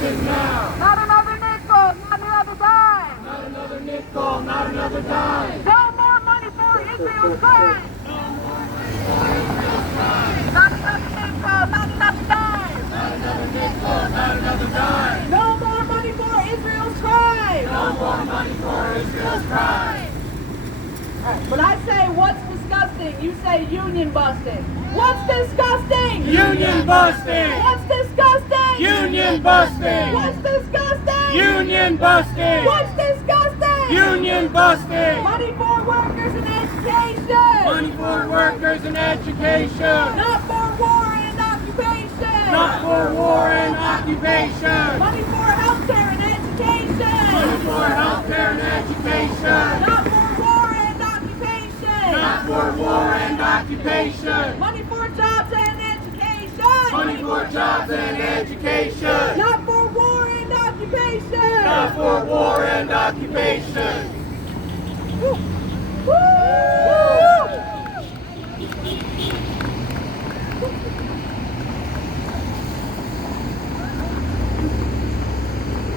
Action now! Not another nickel, not another dime! Not another nickel, not another dime! No more money for Israel's crime! Not another nickel, not another dime! Not another nickel, not another dime! No more money for Israel's crime! No more money for Israel's crime! When I say what's disgusting, you say union busting. What's disgusting? Union busting! What's disgusting? Union busting! What's disgusting? Union busting! What's disgusting? Union busting! Money for workers and education. Money for workers and education! Not for war and occupation. Not for war and occupation! Money for healthcare and education. Money for healthcare and education! Not for war and occupation. Not for war and occupation! Money for jobs and education. Money for jobs and education! Not for war and occupation. Not for war and occupation! Woo! Woo!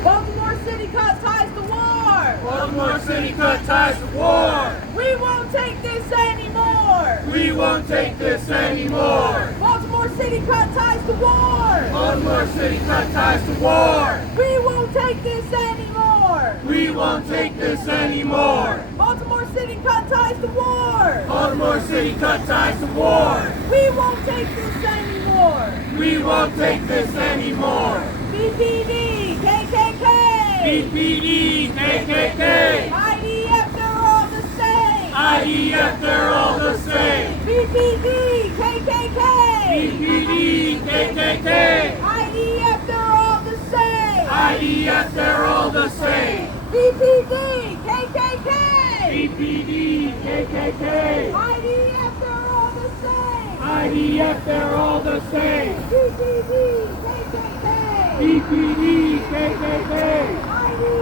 Baltimore City cut ties to war. Baltimore City cut ties to war! We won't take this anymore. We won't take this anymore! Baltimore City cut ties to war. Baltimore City cut ties to war! We won't take this anymore. We won't take this anymore! Baltimore City cut ties to war. Baltimore City cut ties to war! We won't take this anymore. We won't take this anymore! BPD, KKK. BPD, KKK! IDF, they're all the same. IDF, they're all the same! BPD, KKK. BPD, KKK! IDF, they're all the same. IDF, they're all the same! BPD, KKK. BPD, KKK! IDF, they're all the same. IDF, they're all the same! BPD, KKK. BPD, KKK! IDF, they're all the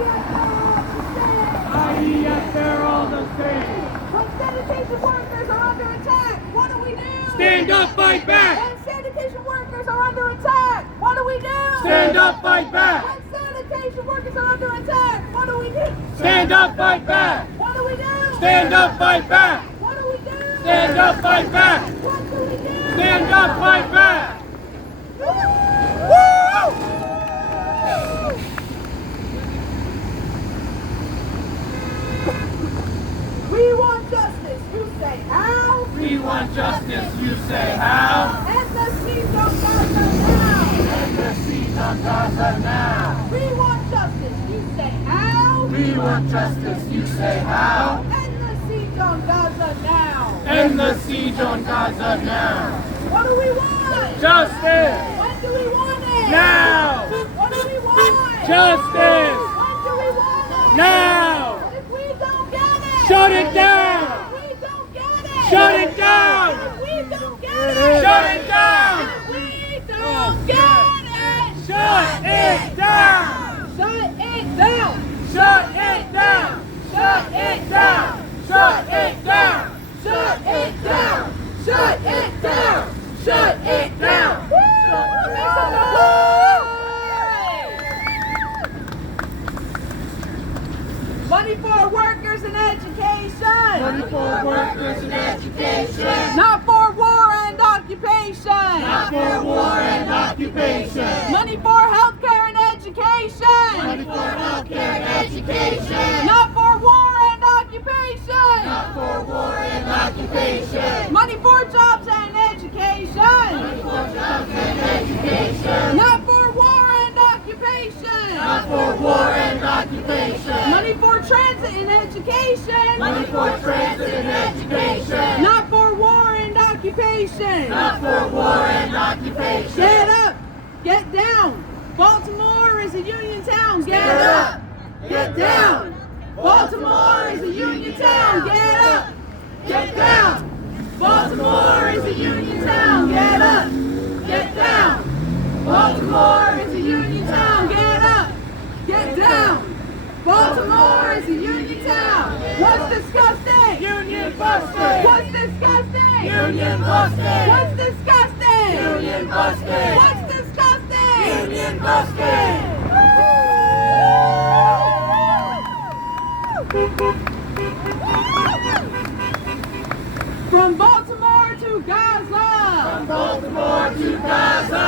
IDF, they're all the same. same! When sanitation workers are under attack, what do we do? Stand up, fight back! When sanitation workers are under attack, what do we do? Stand up, fight back! When sanitation workers are under attack, what do we do? Stand up, fight back! What do we do? Stand up, fight back! What do we do? Stand up, fight back! What do we do? Stand up, fight back! We want justice, you say how? We want justice, you say how? End the siege on Gaza now! End the siege on Gaza now! We want justice, you say how? We want justice, you say how? End the siege on Gaza now! End the siege on Gaza now! What do we want? Justice! When do we want it? Now! What do we want? Justice! When do we want it? Now! If we don't get it! Shut it down! If we don't get it! Shut it down! If we don't get it! Shut it down! If we don't get it! Shut it down! Shut it down! Shut it down! Shut it down! Shut it down! Shut it down! Shut it down! Shut it down! Money for workers and education! Money for workers and education! Not for war and occupation! Not for war and occupation! Money for healthcare and education! Money for healthcare and education! Not for war and occupation! Not for war and occupation! Money for jobs and education! Money for jobs and education! Not for war and occupation! Not for war and occupation! Money for transit and education! Money for transit and education! Not for war and occupation! Not for war and occupation! Get up! Get down! Baltimore is a union town! Get up! Get down! Baltimore is a union town! Get up! Get down! Baltimore is a union town! Get up! Get down! Baltimore is a union town! Get up! Get down! Baltimore is a union town! What's disgusting? Union busting! What's disgusting? Union busting! What's disgusting? Union busting! What's disgusting? Union busting! Baltimore to Gaza.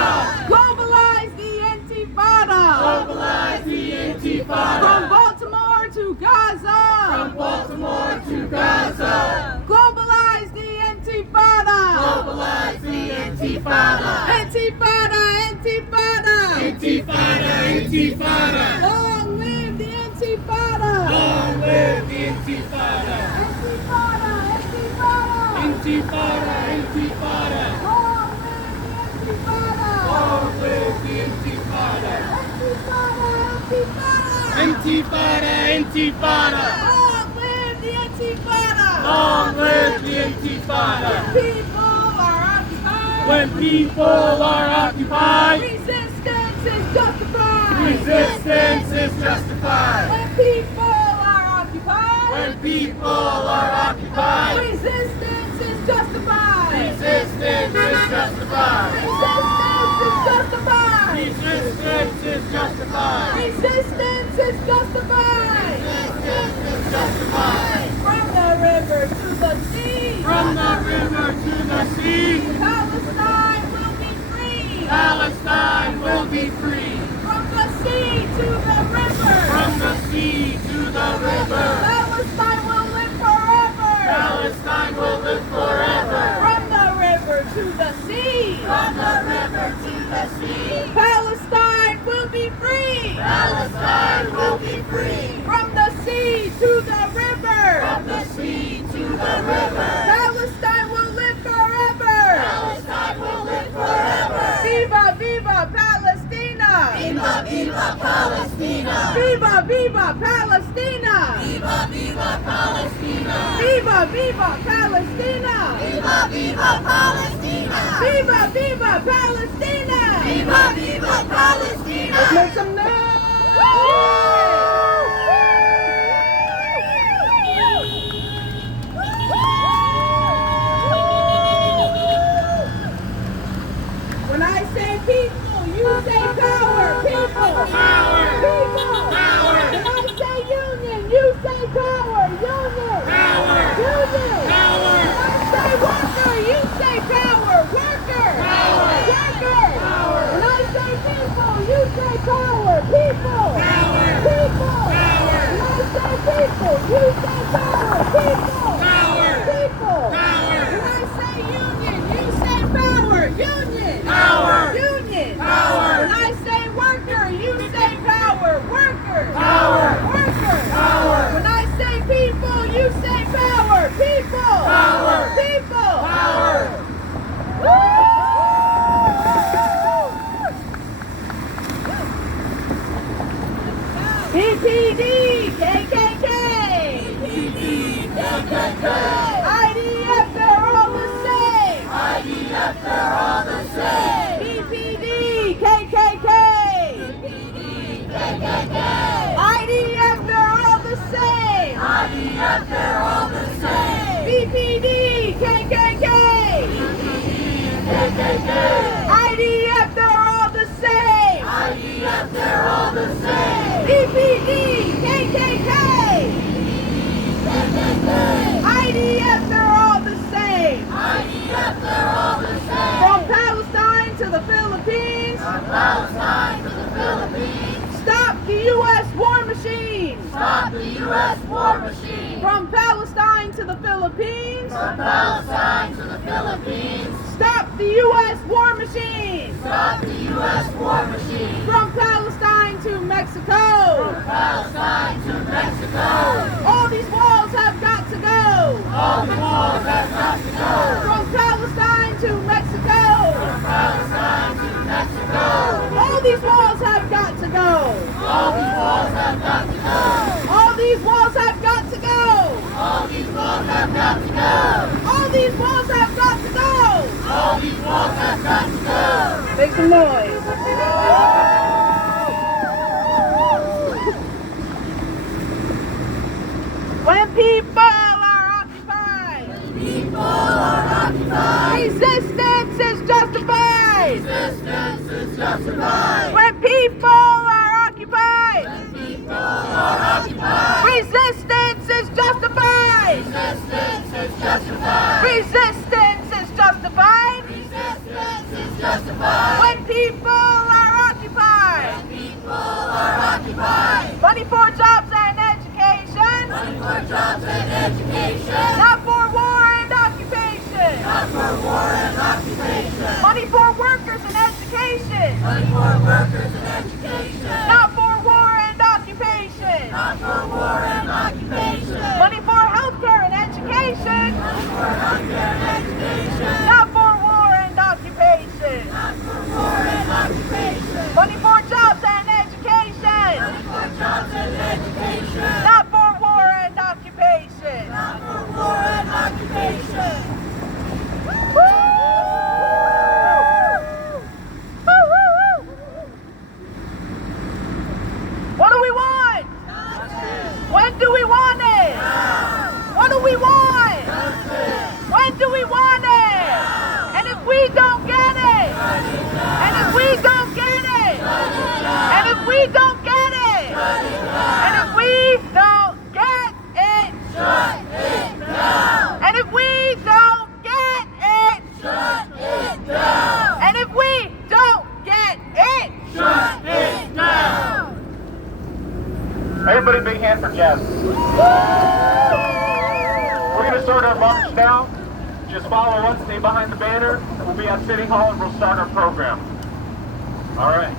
Globalize the Intifada. Globalize the Intifada. From Baltimore to Gaza. From Baltimore to Gaza. Globalize the Intifada. Globalize the Intifada. Intifada, Intifada. Intifada, Intifada. Long live the Intifada. Long live the Intifada. Intifada, Intifada. Intifada, Intifada. Long live the Intifada. Long live the Intifada. Intifada, Intifada. Intifada, Intifada. Long live the Intifada. Long live the Intifada. People are occupied. When people are occupied, Resistance is justified. resistance is justified. When people are occupied. When people are occupied, Resistance is justified. resistance is justified. Resistance is justified. Resistance is justified. Resistance is justified. Resistance is justified. From the river to the sea. From the river to the sea, Palestine will be free. Palestine will be free. From the sea to the river. From the sea to the river, Palestine will live forever. Palestine will live forever. From the river to the sea. From the river to the sea, Palestine will be free. Palestine will be free. From the sea to the river. From the sea to the river, Palestine will live forever. Palestine will live forever. Viva, viva Palestina. Viva, viva Palestina. Viva, viva Palestina. Viva, viva Palestina. Viva, viva Palestina. Viva, viva Palestina. Viva, viva Palestina. Viva, viva Palestina. Make some When I say people, you say power. People. Power. People. Power. When I say union, you say power. Union. Power. Union. Power. When I say worker, you say power. Worker. Power. Worker. Power. When I say people, you say power. People. Power. People. Power. When I say people, you say power. People. Power. People. Power. When I say union, you say power. Union. Power. Union. Power. When I say worker, you say power. Worker. Power. Worker. Power. When I say people, you say power. People. Power. People. Power. PPD, KKK. IDF, they're all the same. IDF, they're all the same. PPD, KKK. IDF, they're all the same. IDF, they're all the same. PPD, KKK. IDF, they're all the same. IDF, they're all the same. PPD, KKK. IDF, they're all the same. IDF, they're all the same. From Palestine to the Philippines. From Palestine to the Philippines. Stop the U.S. war machine. Stop the U.S. war machine. From Palestine to the Philippines. From Palestine to the Philippines. Stop the U.S. war machine. Stop the U.S. war machine. From Palestine to Mexico. From Palestine to Mexico. All these walls have got to go. All the walls have got to go. From Palestine to Mexico. From Palestine to Mexico. All these walls have got to go. All these walls have got to go. All these walls have got to go. All these walls have got to go. All these walls have got to go. All these walls have got to go. Make some noise. When people are occupied. People are occupied. Resistance is justified. Resistance is justified. When people are occupied. People are occupied. Resistance is justified. Resistance is justified. Resistance is justified. Resistance is justified. justified. When people are occupied. When people are occupied. Money for jobs and education. Money for jobs and education. Not for war and occupation. Not for war and occupation. Money for workers and education. Money for workers and education. Not for war and occupation. Not for war and occupation. Money for healthcare and education. Money for healthcare and education. Not for war and occupation. Not for war and occupation. Money for jobs and education. Money for jobs and education. Not for war and occupation. Not for war and occupation. What do we want? Justice. When do we want it? Now. What do we want? Justice. When do we want it? And if we don't get it, and if we don't get it, and if we don't get it, and if we don't get it, Shut it down. and if we don't get it, Shut it down. and if we don't get it, Shut it down. Everybody, big hand for Jess. We're going to start our march now. Just follow us, stay behind the banner, and we'll be at City Hall and we'll start our program. All right.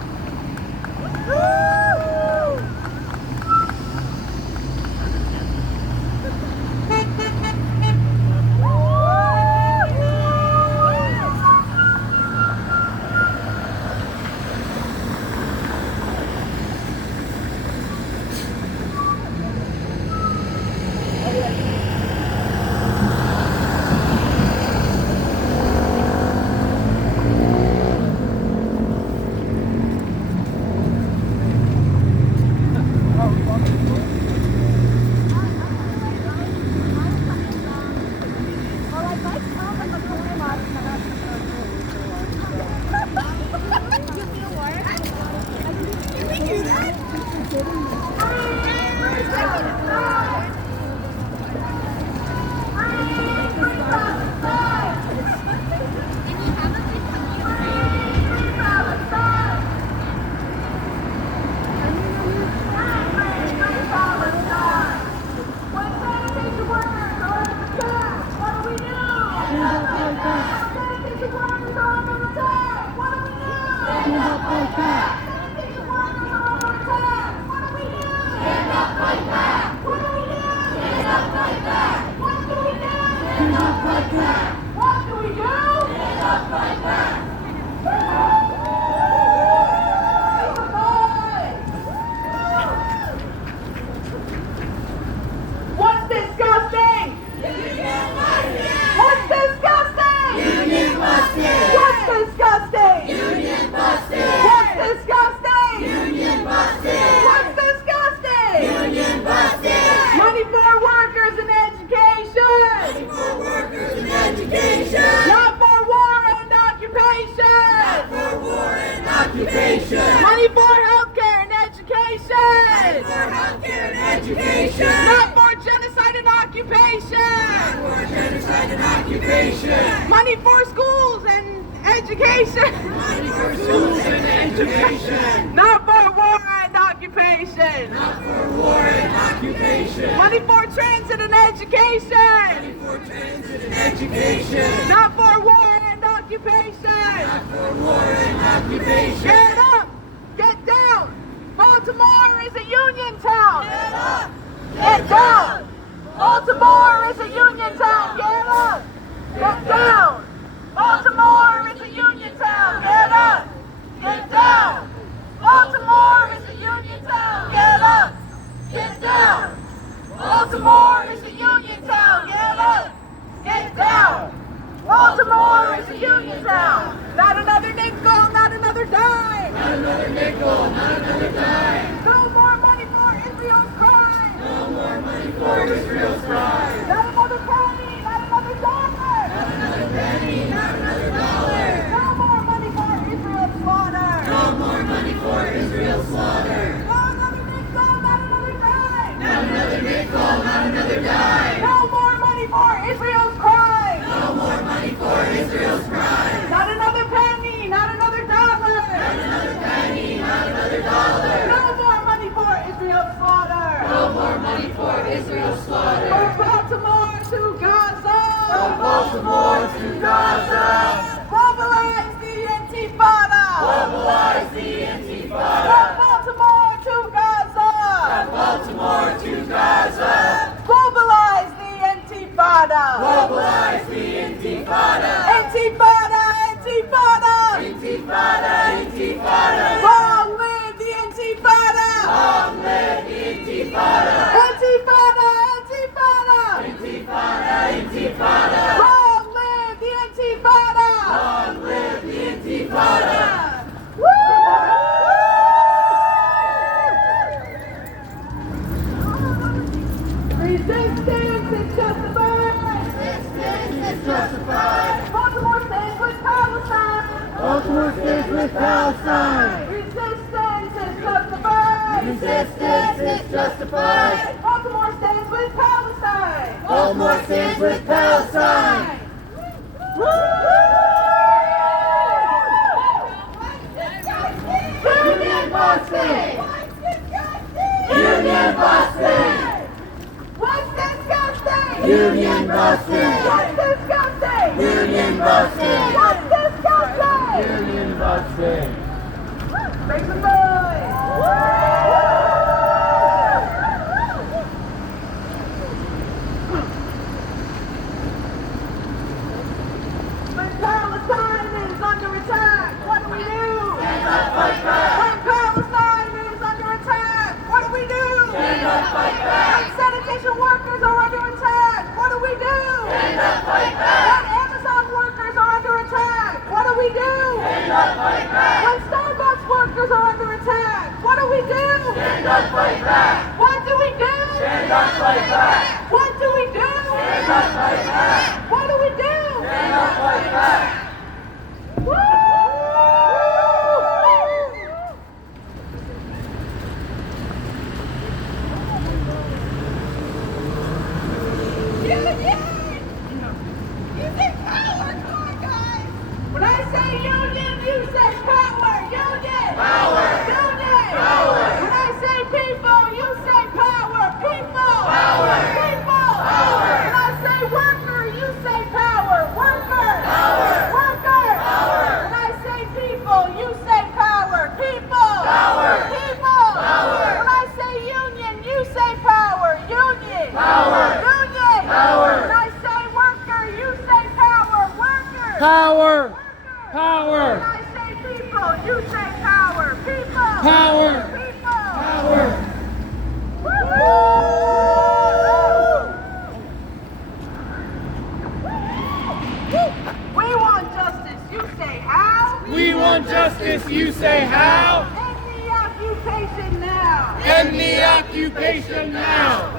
What's disgusting? What's disgusting? Union busted. What's disgusting? Union busted. What's disgusting? Union busted. What's disgusting? Union busted. Money for workers and education. For workers in education. Not for war and occupation. For war and occupation. Money for healthcare and education. For healthcare and education. Not for genocide and occupation. For genocide and occupation. Money for schools and education. Money for schools and education. Not for war and occupation. For war and occupation. Money for transit and education. For transit and education. Not for war and occupation. For war and occupation. Get up! Get down! Baltimore is a union town! Get up! Get down! Baltimore is a union town! Get up! Get down! Baltimore is a union town! Get up! Get down! Baltimore is a union town! Get up! Get down! Baltimore is a union town! Get up! Get down! Baltimore is a union town! Not another nickel, not another dime! Not another nickel, not another dime. No more money for Israel's crime! No more money for Israel's crime. Not another penny, not another dollar! Not another penny, not another dollar. No more money for Israel's slaughter! No more money for Israel's slaughter. No another nickel, not another dime! Not another nickel, not another dime. No more money for Israel's crime! No more money for Israel's crime. Not another penny, not another resistance is justified. Baltimore stands with Palestine. Baltimore stands with Palestine. Union Boston! Union Boston! What's disgusting? Union Boston! What's disgusting? Union Boston! What's disgusting? Union Boston! Make some noise! When Palestine is under attack, what do we do? Stand up, fight back! When Palestine is under attack, what do we do? Stand up, fight back! When sanitation workers are under attack, what do we do? Stand up, fight back! When Amazon workers are under attack, what do we do? Stand up, fight back! When Starbucks workers are under attack, what do we do? Stand up, fight back! What do we do? Stand up, fight back! What do we do? Stand up, fight back! What do we do? Stand up, fight back! When I say union, you say power. Union. Power. Union. Power. When I say people, you say power. People. Power. People. Power. When I say worker, you say power. Worker. Power. Worker. Power. When I say people, you say power. People. Power. People. Power. When I say union, you say power. Union. Power. Union. Power. When I say worker, you say power. Worker. Power! When Power! I say people, you say power. People. Power. People. Power! We want justice. You say how? We want justice, you say how? End the occupation now. End the occupation now!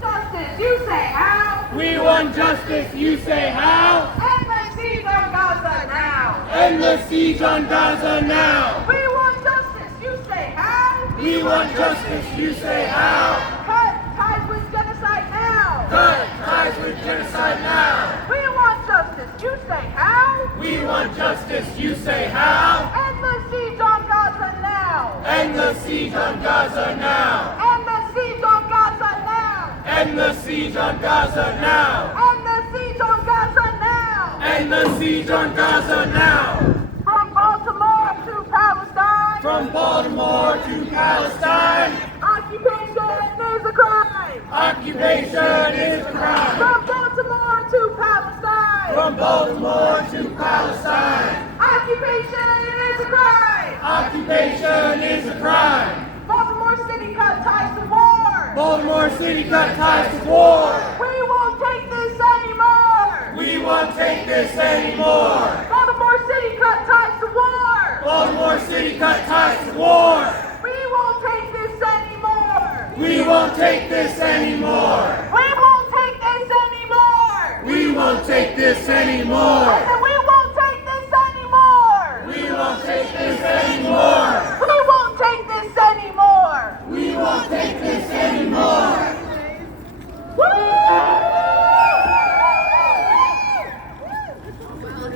Justice. You say how? We want justice, you say how? End the siege on Gaza now. End the siege on Gaza now! We want justice. You say how? We want justice, you say how? Cut ties with genocide now. Cut ties with genocide now! We want justice. You say how? We want justice, you say how? End the siege on Gaza now. End the siege on Gaza now! End the siege on Gaza now. End the siege on Gaza now! End the siege on Gaza now. End the siege on Gaza now! From Baltimore to Palestine. From Baltimore to Palestine, Occupation is a crime. occupation is a crime. From Baltimore to Palestine. From Baltimore to Palestine, Occupation is a crime. occupation is a crime. Baltimore City cut ties to war. Baltimore City cut ties to war. We won't take this anymore. We won't take this anymore. Baltimore City cut ties to war. Baltimore City cut ties to war. We won't take this anymore. We won't take this anymore. We won't take this anymore. We won't take this anymore. And we won't take this anymore. We won't take this anymore. We won't take this anymore. We won't take this anymore.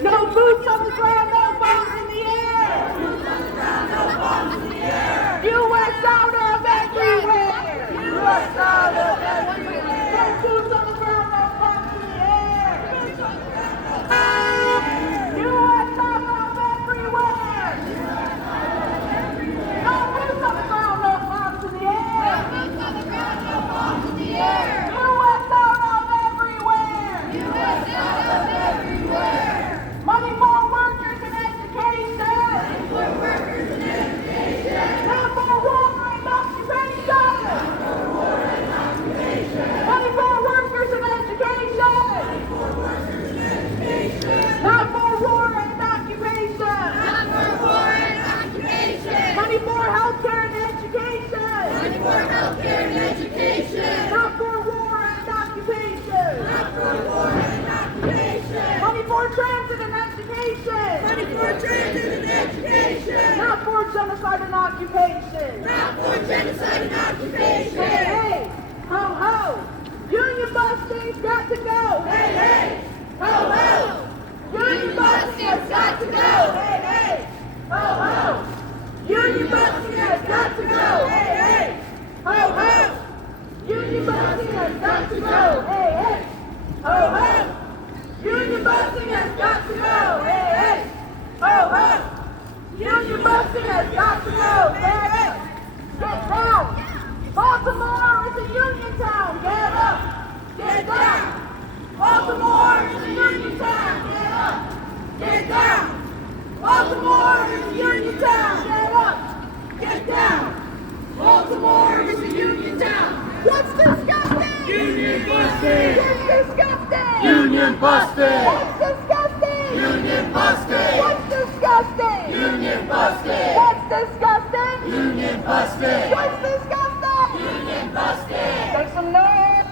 No boots on the ground, no bombs in the air. U.S. out of everywhere. U.S. out of everywhere. No boots on the ground, no bombs in the air. U.S. out of everywhere. No boots on the ground, no bombs in the air. U.S. out of everywhere. Money for workers and education. Not for war and occupation. Money for workers and education. Not for war and occupation. Money for healthcare and education. Not for war and occupation. Money for transit and education. Not for genocide and occupation. got to go. Hey, hey. Ho, ho. Union busting has got to go. Hey, hey. Ho, ho. Union busting has got to go. Hey, hey. Get down. Baltimore is a union town. Get up. Get down. Baltimore is a union town. Get up. Get down. Baltimore is a union town. Get up. Get down. Baltimore is a union town. What's disgusting? Union busted! What's disgusting? Union busted! What's disgusting? Union busted! What's disgusting? Union busted! What's disgusting? Union busted! What's disgusting? Union busted! Make some noise.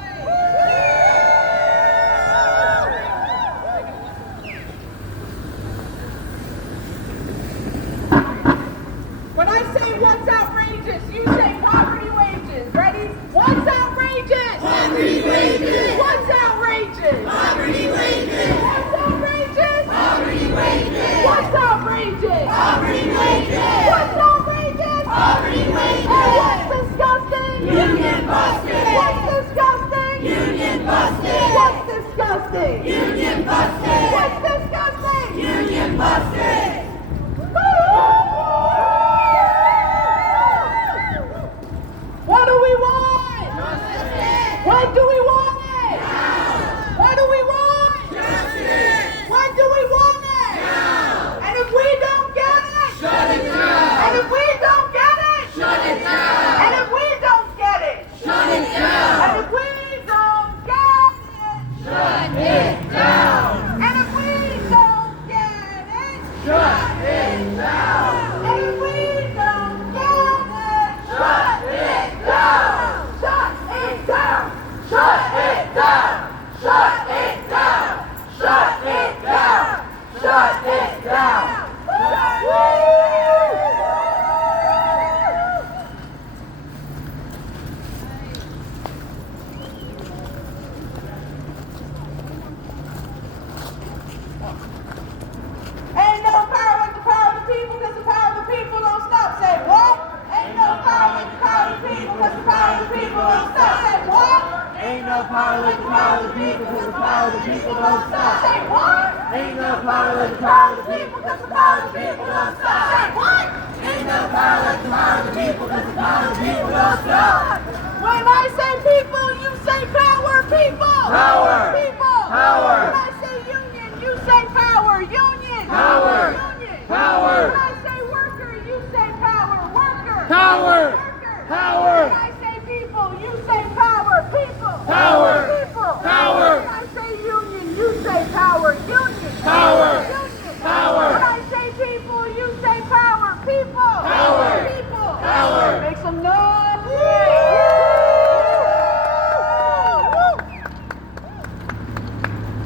When I say what's outrageous, you say poverty wages. Ready? What's outrageous? Poverty wages! What's outrageous? Poverty wages! What's outrageous? Poverty wages! What's outrageous? Poverty wages! What's outrageous? Poverty wages! And what's disgusting? Union busted! What's disgusting? Union busted! What's disgusting? Union busted! What's disgusting? Union busted! What do we want? When do we want it? What do we want? When do we want it? And if we don't get it? Shut it down! And if we don't get it? Shut it down! And if we don't get it? Shut it down! And if we don't get it? Shut it down! And if we don't get it? Shut it down! And if we don't get it? Shut it down! Shut it down! Shut it down! Shut it down! Shut it down! Shut it down! Ain't no power like the power of the people, because the power of the people don't stop. Say what? Ain't no power like the power of the people, because the power of the people don't stop. Say what? Ain't no power like the power of the people, cause the power of the people don't stop. Say what? Ain't no power like the power of the people, cause the power of the people don't stop. Say what? Ain't no power like the power of the people, cause the power of the people don't stop. When I say people, you say power. People. Power. People. Power. When I say union, you say power. Union. Power. Union. Power. When I say worker, you say power. Worker. Power. Worker. Power. When I say people, you say power. People. Power. People. Power. When I say union, you say power. Union. Power. Union. Power. When I say people, you say power. People. Power. People. Power. Make some noise.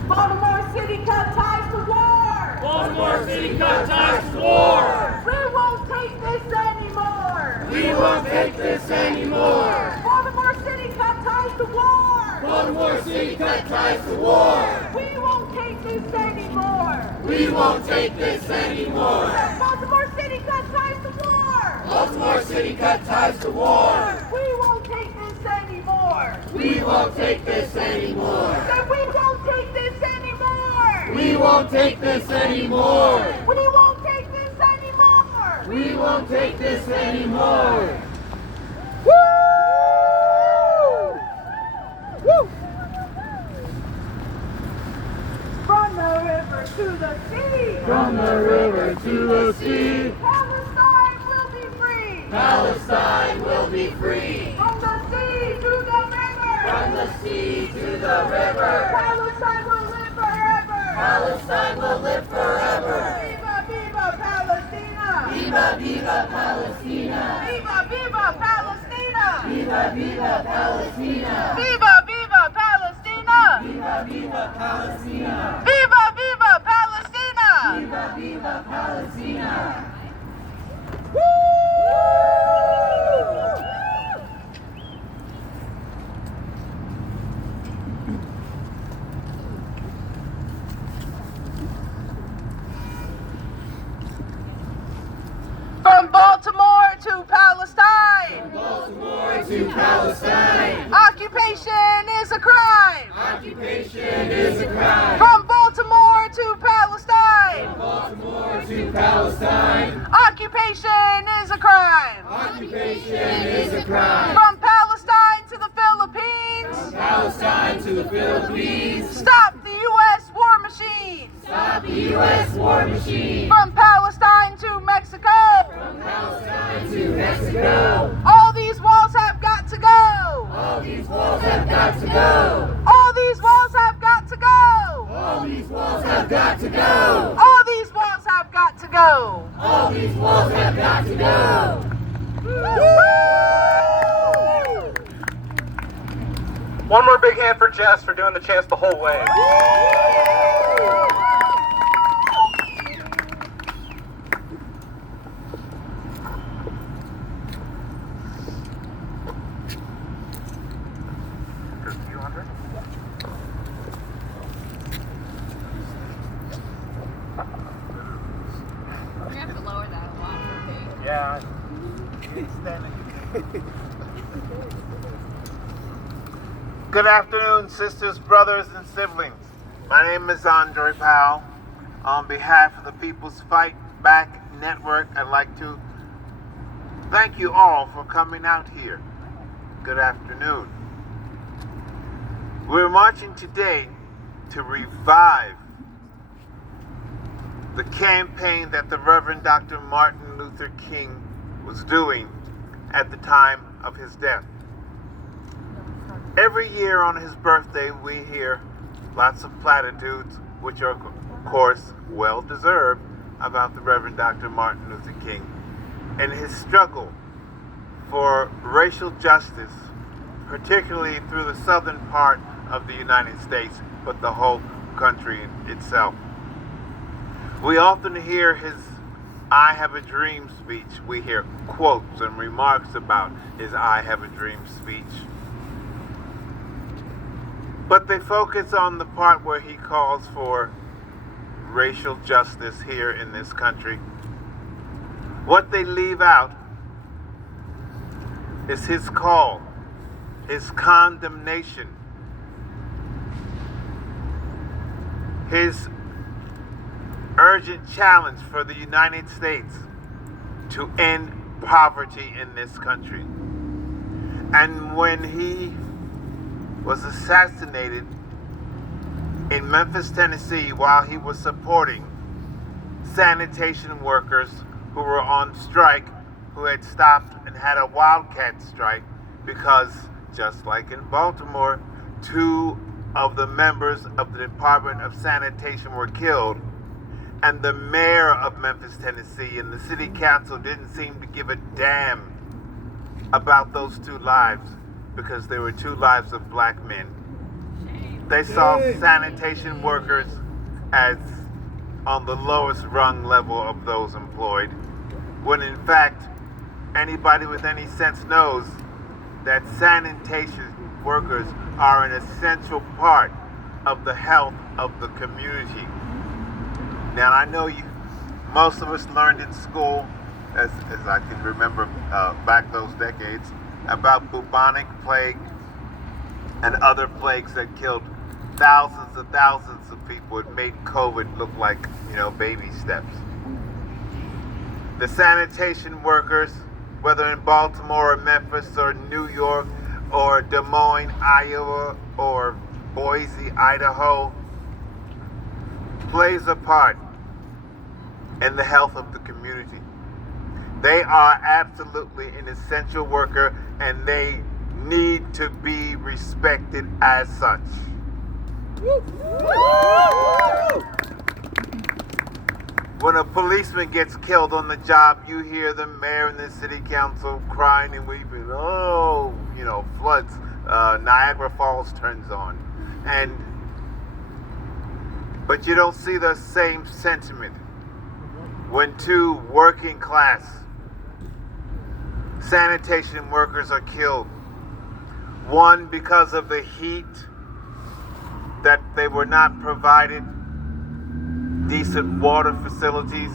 Baltimore City cut ties to war. Baltimore City cut ties to war. We won't take this anymore. We won't take this anymore. Baltimore City cut ties to war. Baltimore City cut ties to war. We won't take this anymore. We won't take this anymore. Baltimore City cut ties to war. Baltimore City cut ties to war. We won't take this anymore. We won't take this anymore. Then we won't take this anymore. We won't take this anymore. We won't take this anymore. We won't take this anymore. Woo! Woo! From the river to the sea. From the river to the sea, Palestine will be free. Palestine will be free. From the sea to the river. From the sea to the river, Palestine will live forever. Palestine will live forever. Viva, viva Palestina. Viva, viva Palestina. Viva, viva Palestina. Viva, viva Palestina. Viva, viva Palestina. Viva, viva Palestina. Viva, viva Palestina. Viva, viva Palestina. From Baltimore to Palestine. Baltimore to Palestine. Occupation is is a crime. Occupation is a crime. From Baltimore to Palestine. From Baltimore to Palestine. Occupation is a crime. Occupation is a crime. From Palestine to the Philippines. From Palestine to the Philippines. Stop the U.S. war machine. Stop the U.S. war machine. From Palestine to Mexico. From Palestine to Mexico. All these walls have got to go. All these walls have got to go. All these walls have got to go. All these walls have got to go. All these walls have got to go. All these walls have got to go. One more big hand for Jess for doing the chants the whole way. We have to lower that a lot for me. Yeah. Good afternoon, sisters, brothers, and siblings. My name is Andre Powell. On behalf of the People's Fight Back Network, I'd like to thank you all for coming out here. Good afternoon. We're marching today to revive the campaign that the Reverend Dr. Martin Luther King was doing at the time of his death. Every year on his birthday, we hear lots of platitudes, which are, of course, well-deserved, about the Reverend Dr. Martin Luther King and his struggle for racial justice, particularly through the southern part of the United States, but the whole country itself. We often hear his I Have a Dream speech. We hear quotes and remarks about his I Have a Dream speech. But they focus on the part where he calls for racial justice here in this country. What they leave out is his call, his condemnation, his urgent challenge for the United States to end poverty in this country. And when he was assassinated in Memphis, Tennessee, while he was supporting sanitation workers who were on strike, who had stopped and had a wildcat strike because, just like in Baltimore, 2 of the members of the Department of Sanitation were killed, and the mayor of Memphis, Tennessee, and the city council didn't seem to give a damn about those 2 lives, because they were 2 lives of black men. They saw sanitation workers as on the lowest rung level of those employed, when in fact, anybody with any sense knows that sanitation workers are an essential part of the health of the community. Now, I know most of us learned in school, as I can remember back those decades, about bubonic plague and other plagues that killed thousands of people. It made COVID look like, baby steps. The sanitation workers, whether in Baltimore or Memphis or New York or Des Moines, Iowa, or Boise, Idaho, plays a part in the health of the community. They are absolutely an essential worker, and they need to be respected as such. When a policeman gets killed on the job, you hear the mayor and the city council crying and weeping. Oh, floods. Niagara Falls turns on. But you don't see the same sentiment when 2 working class sanitation workers are killed. One, because of the heat, that they were not provided decent water facilities.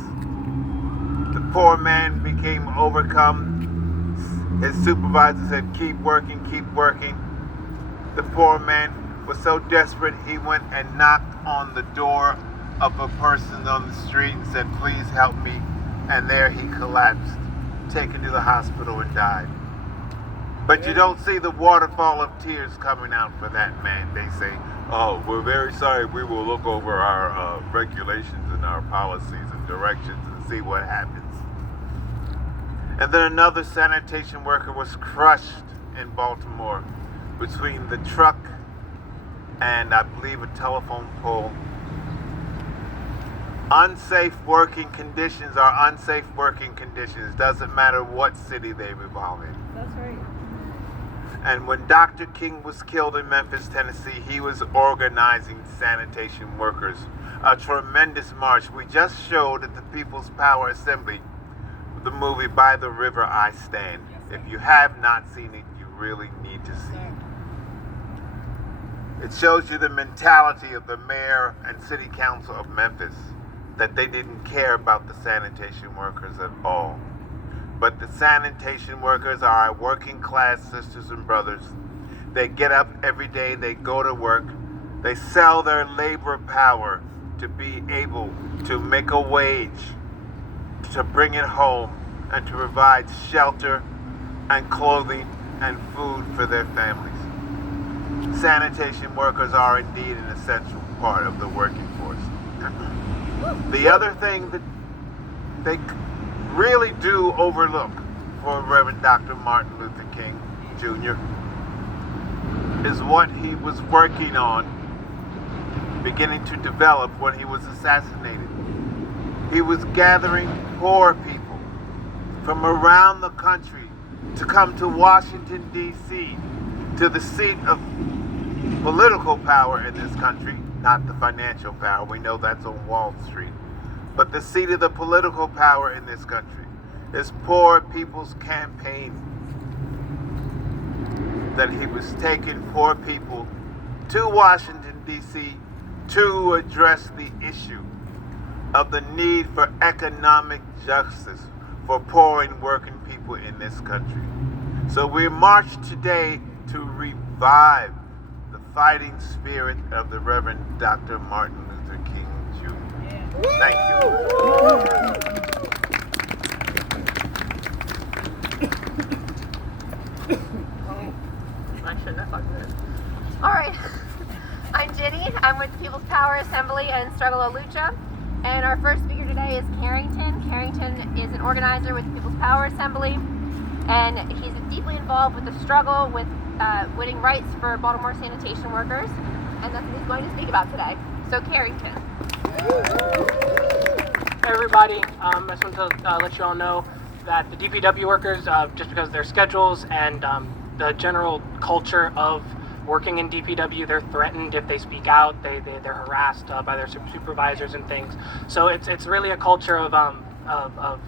The poor man became overcome. His supervisor said, keep working, keep working. The poor man was so desperate he went and knocked on the door of a person on the street and said, "Please help me." And there he collapsed, taken to the hospital and died. But you don't see the waterfall of tears coming out for that man. They say, "Oh, we're very sorry. We will look over our regulations and our policies and directions and see what happens." And then another sanitation worker was crushed in Baltimore between the truck and I believe a telephone pole. Unsafe working conditions are unsafe working conditions. Doesn't matter what city they revolve in. That's right. And when Dr. King was killed in Memphis, Tennessee, he was organizing sanitation workers. A tremendous march. We just showed at the People's Power Assembly the movie By the River I Stand. If you have not seen it, you really need to see it. It shows you the mentality of the mayor and city council of Memphis, that they didn't care about the sanitation workers at all. But the sanitation workers are our working class sisters and brothers. They get up every day, they go to work, they sell their labor power to be able to make a wage, to bring it home, and to provide shelter and clothing and food for their families. Sanitation workers are indeed an essential part of the working force. The other thing that they really do overlook for Reverend Dr. Martin Luther King Jr. is what he was working on, beginning to develop when he was assassinated. He was gathering poor people from around the country to come to Washington, D.C., to the seat of political power in this country, not the financial power. We know that's on Wall Street. But the seat of the political power in this country is Poor People's Campaign. That he was taking poor people to Washington, D.C. to address the issue of the need for economic justice for poor and working people in this country. So we march today to revive the fighting spirit of the Reverend Dr. Martin Luther King Jr. Thank you. I shouldn't have fucked this. All right. I'm Jenny. I'm with the People's Power Assembly and Struggle a Lucha. And our first speaker today is Carrington. Carrington is an organizer with the People's Power Assembly. And he's deeply involved with the struggle with winning rights for Baltimore sanitation workers. And that's what he's going to speak about today. So Carrington. Hey everybody, I just want to let you all know that the DPW workers, just because of their schedules and the general culture of working in DPW, they're threatened if they speak out. They're harassed by their supervisors and things. So it's really a culture of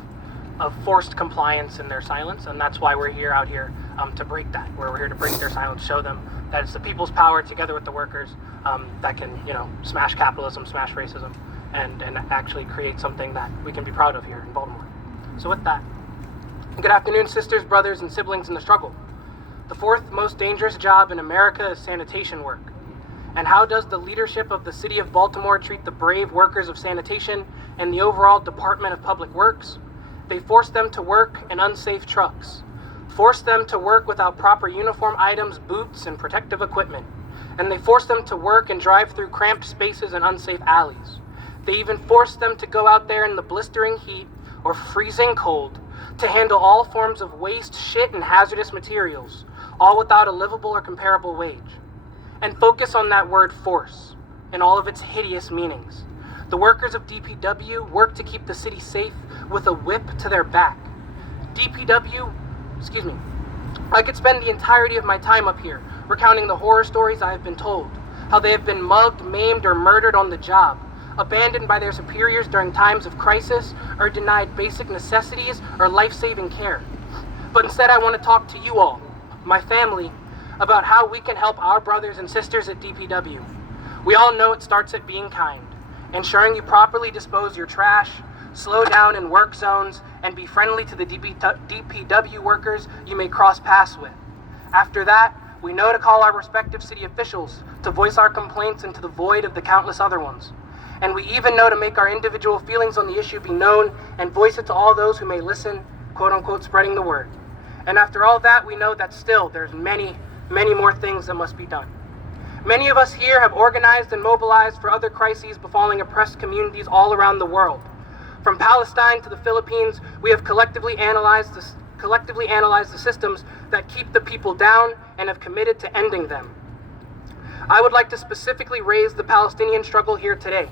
forced compliance in their silence, and that's why we're out here to break that. We're here to break their silence, show them that it's the people's power together with the workers that can, smash capitalism, smash racism, and actually create something that we can be proud of here in Baltimore. So with that, good afternoon, sisters, brothers, and siblings in the struggle. The fourth most dangerous job in America is sanitation work. And how does the leadership of the city of Baltimore treat the brave workers of sanitation and the overall Department of Public Works? They force them to work in unsafe trucks, force them to work without proper uniform items, boots, and protective equipment. And they force them to work and drive through cramped spaces and unsafe alleys. They even force them to go out there in the blistering heat or freezing cold to handle all forms of waste, shit, and hazardous materials, all without a livable or comparable wage. And focus on that word force and all of its hideous meanings. The workers of DPW work to keep the city safe with a whip to their back. I could spend the entirety of my time up here recounting the horror stories I have been told, how they have been mugged, maimed, or murdered on the job, abandoned by their superiors during times of crisis, or denied basic necessities or life-saving care. But instead I want to talk to you all, my family, about how we can help our brothers and sisters at DPW. We all know it starts at being kind, ensuring you properly dispose your trash, slow down in work zones, and be friendly to the DPW workers you may cross paths with. After that, We know to call our respective city officials, to voice our complaints into the void of the countless other ones. And we even know to make our individual feelings on the issue be known and voice it to all those who may listen, quote unquote, spreading the word. And after all that, we know that still there's many, many more things that must be done. Many of us here have organized and mobilized for other crises befalling oppressed communities all around the world. From Palestine to the Philippines, we have collectively analyzed the systems that keep the people down and have committed to ending them. I would like to specifically raise the Palestinian struggle here today.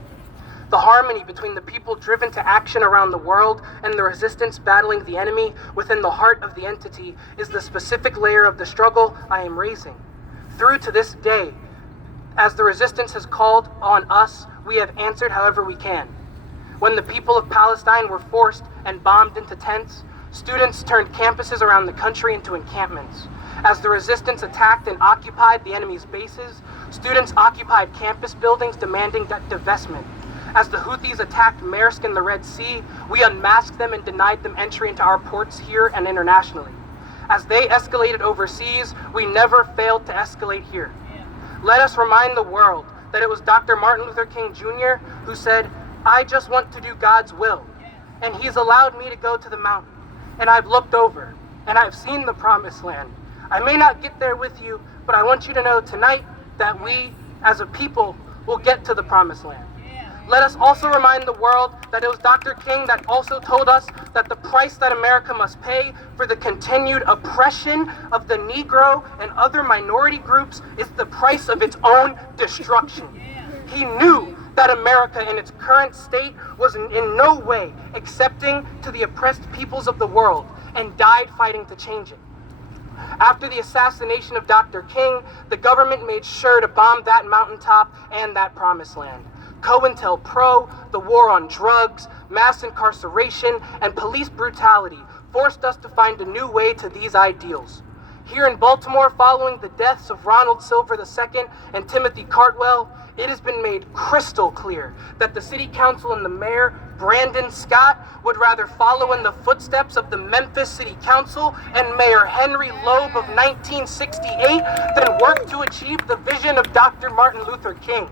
The harmony between the people driven to action around the world and the resistance battling the enemy within the heart of the entity is the specific layer of the struggle I am raising. Through to this day, as the resistance has called on us, we have answered however we can. When the people of Palestine were forced and bombed into tents, students turned campuses around the country into encampments. As the resistance attacked and occupied the enemy's bases, students occupied campus buildings demanding divestment. As the Houthis attacked Maersk in the Red Sea, we unmasked them and denied them entry into our ports here and internationally. As they escalated overseas, we never failed to escalate here. Let us remind the world that it was Dr. Martin Luther King Jr. who said, "I just want to do God's will." And he's allowed me to go to the mountain. And I've looked over, and I've seen the promised land. I may not get there with you, but I want you to know tonight that we, as a people, will get to the promised land. Let us also remind the world that it was Dr. King that also told us that the price that America must pay for the continued oppression of the Negro and other minority groups is the price of its own destruction. He knew that America in its current state was in no way accepting to the oppressed peoples of the world and died fighting to change it. After the assassination of Dr. King, the government made sure to bomb that mountaintop and that promised land. COINTELPRO, the war on drugs, mass incarceration, and police brutality forced us to find a new way to these ideals. Here in Baltimore, following the deaths of Ronald Silver II and Timothy Cartwell, it has been made crystal clear that the city council and the mayor, Brandon Scott, would rather follow in the footsteps of the Memphis City Council and Mayor Henry Loeb of 1968 than work to achieve the vision of Dr. Martin Luther King.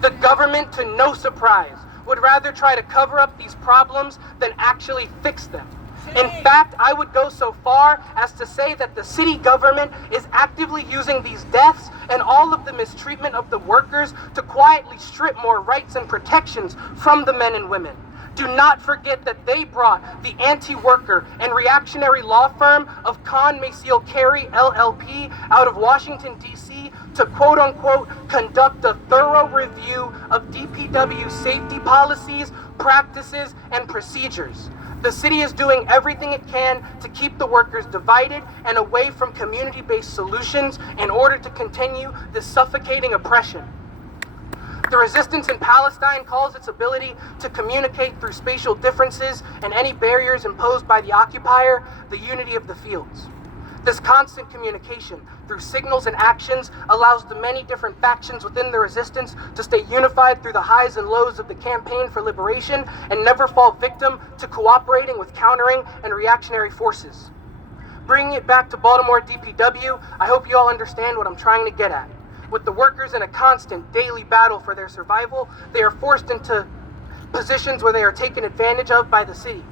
The government, to no surprise, would rather try to cover up these problems than actually fix them. In fact, I would go so far as to say that the city government is actively using these deaths and all of the mistreatment of the workers to quietly strip more rights and protections from the men and women. Do not forget that they brought the anti-worker and reactionary law firm of Kahn Maciel Carey LLP out of Washington, D.C. to quote-unquote conduct a thorough review of DPW safety policies, practices, and procedures. The city is doing everything it can to keep the workers divided and away from community-based solutions in order to continue this suffocating oppression. The resistance in Palestine calls its ability to communicate through spatial differences and any barriers imposed by the occupier the unity of the fields. This constant communication through signals and actions allows the many different factions within the resistance to stay unified through the highs and lows of the campaign for liberation and never fall victim to cooperating with countering and reactionary forces. Bringing it back to Baltimore DPW, I hope you all understand what I'm trying to get at. With the workers in a constant daily battle for their survival, they are forced into positions where they are taken advantage of by the city.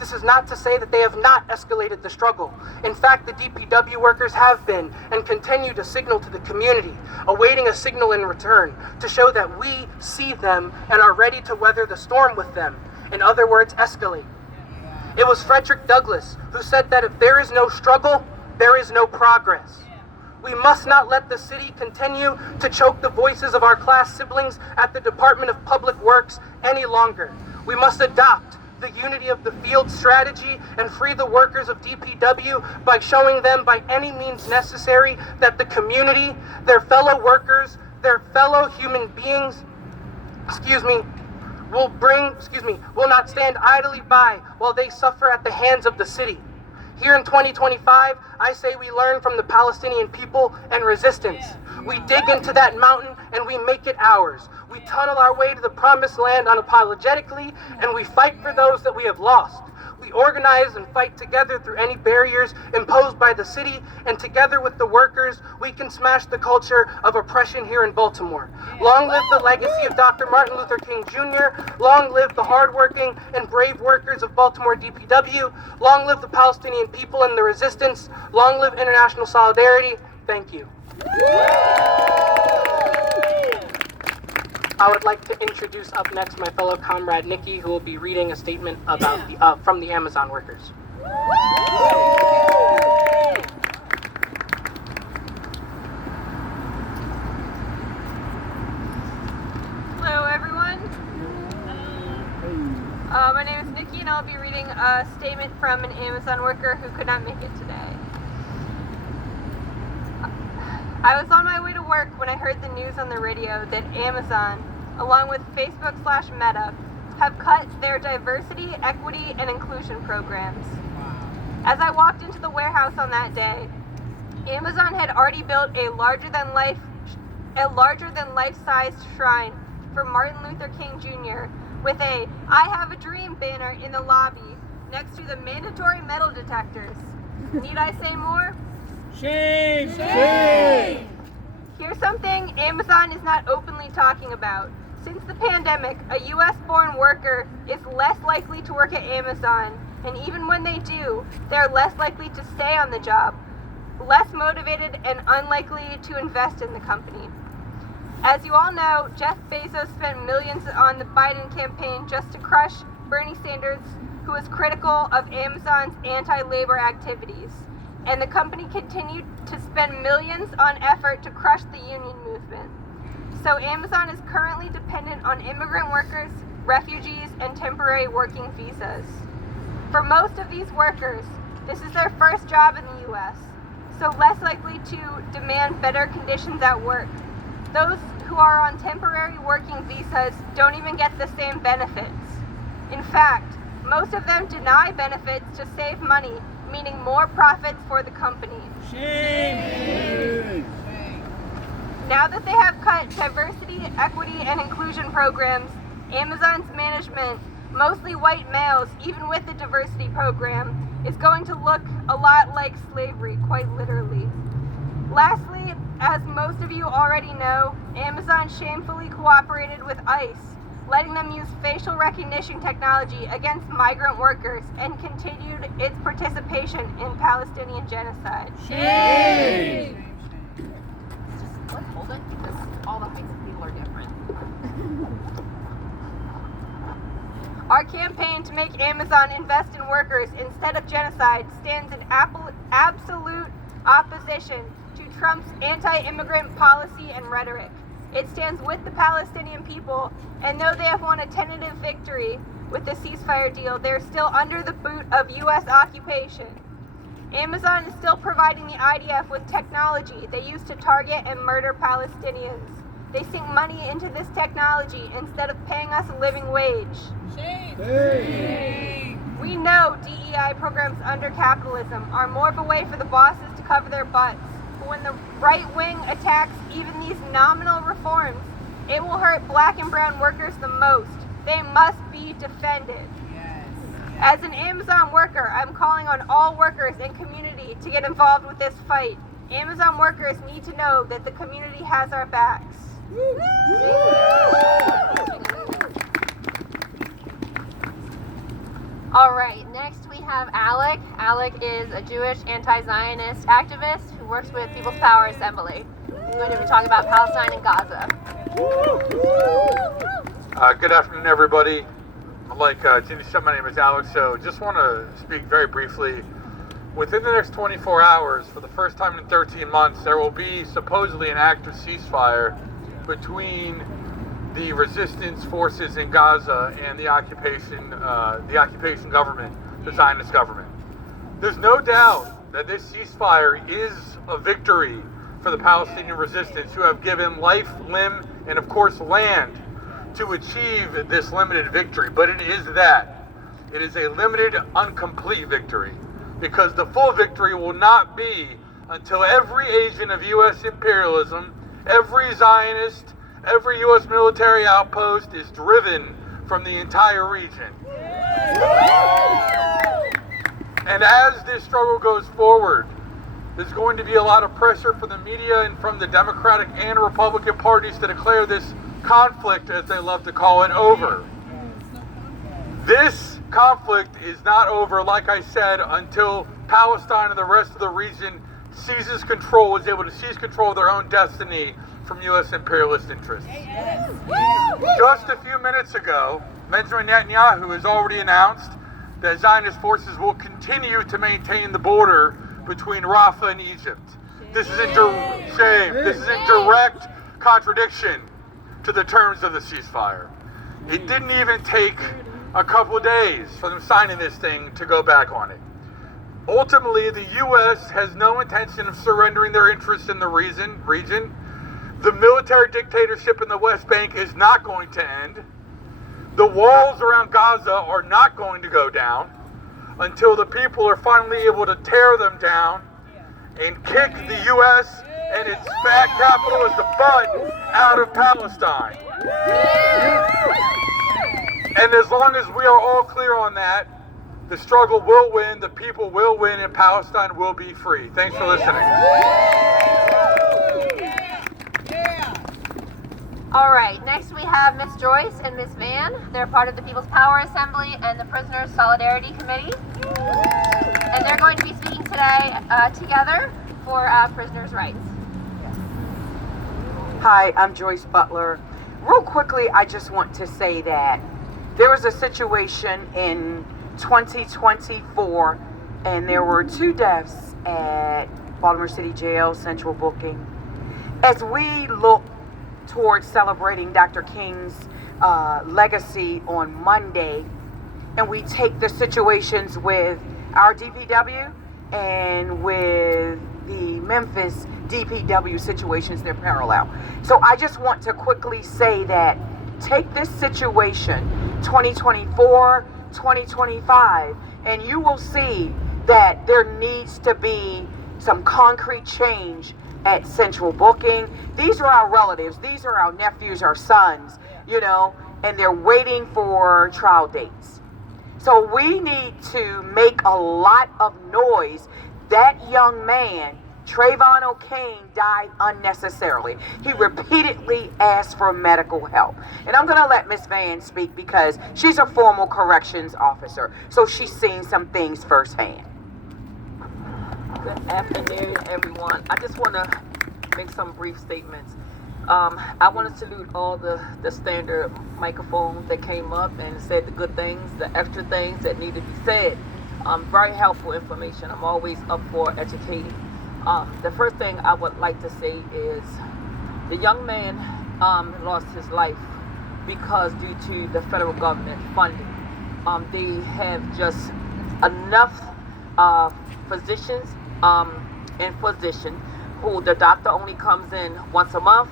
This is not to say that they have not escalated the struggle. In fact, the DPW workers have been and continue to signal to the community, awaiting a signal in return to show that we see them and are ready to weather the storm with them. In other words, escalate. It was Frederick Douglass who said that if there is no struggle, there is no progress. We must not let the city continue to choke the voices of our class siblings at the Department of Public Works any longer. We must adopt the unity of the field strategy and free the workers of DPW by showing them by any means necessary that the community, their fellow workers, their fellow human beings, will not stand idly by while they suffer at the hands of the city. Here in 2025, I say we learn from the Palestinian people and resistance. We dig into that mountain and we make it ours. We tunnel our way to the promised land unapologetically, and we fight for those that we have lost. we organize and fight together through any barriers imposed by the city, and together with the workers, we can smash the culture of oppression here in Baltimore. Long live the legacy of Dr. Martin Luther King Jr. Long live the hardworking and brave workers of Baltimore DPW. Long live the Palestinian people and the resistance. Long live international solidarity. Thank you. I would like to introduce up next my fellow comrade Nikki, who will be reading a statement about from the Amazon workers. Hello, everyone. My name is Nikki, and I'll be reading a statement from an Amazon worker who could not make it today. I was on my way to work when I heard the news on the radio that Amazon, along with Facebook/Meta, have cut their diversity, equity, and inclusion programs. As I walked into the warehouse on that day, Amazon had already built a larger than life-sized shrine for Martin Luther King Jr. with a "I have a dream" banner in the lobby next to the mandatory metal detectors. Need I say more? Shame! Shame! Here's something Amazon is not openly talking about. Since the pandemic, a US-born worker is less likely to work at Amazon, and even when they do, they're less likely to stay on the job, less motivated, and unlikely to invest in the company. As you all know, Jeff Bezos spent millions on the Biden campaign just to crush Bernie Sanders, who was critical of Amazon's anti-labor activities. And the company continued to spend millions on effort to crush the union movement. So Amazon is currently dependent on immigrant workers, refugees, and temporary working visas. For most of these workers, this is their first job in the US, so less likely to demand better conditions at work. Those who are on temporary working visas don't even get the same benefits. In fact, most of them deny benefits to save money, meaning more profits for the company. Shame! Now that they have cut diversity, equity, and inclusion programs, Amazon's management, mostly white males, even with the diversity program, is going to look a lot like slavery, quite literally. Lastly, as most of you already know, Amazon shamefully cooperated with ICE, letting them use facial recognition technology against migrant workers, and continued its participation in Palestinian genocide. Shame! Let's hold it, because all the faces of people are different. Our campaign to make Amazon invest in workers instead of genocide stands in absolute opposition to Trump's anti-immigrant policy and rhetoric. It stands with the Palestinian people, and though they have won a tentative victory with the ceasefire deal, they're still under the boot of U.S. occupation. Amazon is still providing the IDF with technology they use to target and murder Palestinians. They sink money into this technology instead of paying us a living wage. Shame! We know DEI programs under capitalism are more of a way for the bosses to cover their butts. But when the right wing attacks even these nominal reforms, it will hurt black and brown workers the most. They must be defended. As an Amazon worker, I'm calling on all workers and community to get involved with this fight. Amazon workers need to know that the community has our backs. All right, next we have Alec. Alec is a Jewish anti-Zionist activist who works with People's Power Assembly. He's going to be talking about Palestine and Gaza. Good afternoon, everybody. Like Ginny said, my name is Alex, so just want to speak very briefly. Within the next 24 hours, for the first time in 13 months, there will be supposedly an active ceasefire between the resistance forces in Gaza and the occupation government, the Zionist government. There's no doubt that this ceasefire is a victory for the Palestinian resistance, who have given life, limb, and of course land to achieve this limited victory. But it is that. It is a limited, incomplete victory, because the full victory will not be until every agent of U.S. imperialism, every Zionist, every U.S. military outpost is driven from the entire region. And as this struggle goes forward, there's going to be a lot of pressure from the media and from the Democratic and Republican parties to declare this conflict, as they love to call it, over. This conflict is not over, like I said, until Palestine and the rest of the region is able to seize control of their own destiny from U.S. imperialist interests. Just a few minutes ago, Benjamin Netanyahu has already announced that Zionist forces will continue to maintain the border between Rafah and Egypt. This is in direct contradiction to the terms of the ceasefire. It didn't even take a couple of days for them signing this thing to go back on it. Ultimately, the U.S. has no intention of surrendering their interests in the region. The military dictatorship in the West Bank is not going to end. The walls around Gaza are not going to go down until the people are finally able to tear them down and kick the U.S. and its fat capitalist butt out of Palestine. And as long as we are all clear on that, the struggle will win, the people will win, and Palestine will be free. Thanks for listening. All right, next we have Ms. Joyce and Ms. Van. They're part of the People's Power Assembly and the Prisoners Solidarity Committee. And they're going to be speaking today together for prisoners' rights. Hi, I'm Joyce Butler. Real quickly, I just want to say that there was a situation in 2024 and there were 2 deaths at Baltimore City Jail, Central Booking. As we look towards celebrating Dr. King's legacy on Monday, and we take the situations with our DPW and with the Memphis DPW situations, they're parallel. So I just want to quickly say that take this situation 2024, 2025, and you will see that there needs to be some concrete change at Central Booking. These are our relatives, these are our nephews, our sons, and they're waiting for trial dates. So we need to make a lot of noise. That young man, Trayvon O'Kane, died unnecessarily. He repeatedly asked for medical help. And I'm going to let Miss Van speak because she's a former corrections officer, so she's seen some things firsthand. Good afternoon, everyone. I just want to make some brief statements. I want to salute all the standard microphones that came up and said the good things, the extra things that need to be said. Very helpful information. I'm always up for educating. The first thing I would like to say is the young man lost his life because due to the federal government funding. They have just enough physicians in physician who the doctor only comes in once a month.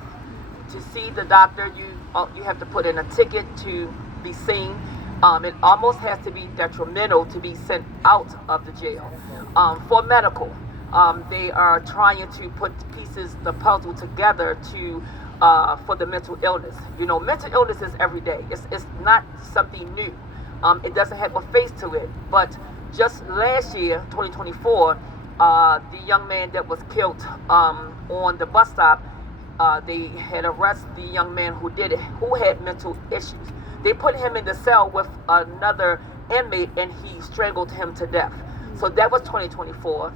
To see the doctor, you have to put in a ticket to be seen. It almost has to be detrimental to be sent out of the jail. For medical, they are trying to put the puzzle together for the mental illness. Mental illness is every day. It's not something new. It doesn't have a face to it. But just last year, 2024, the young man that was killed on the bus stop, they had arrested the young man who did it, who had mental issues. They put him in the cell with another inmate and he strangled him to death. So that was 2024.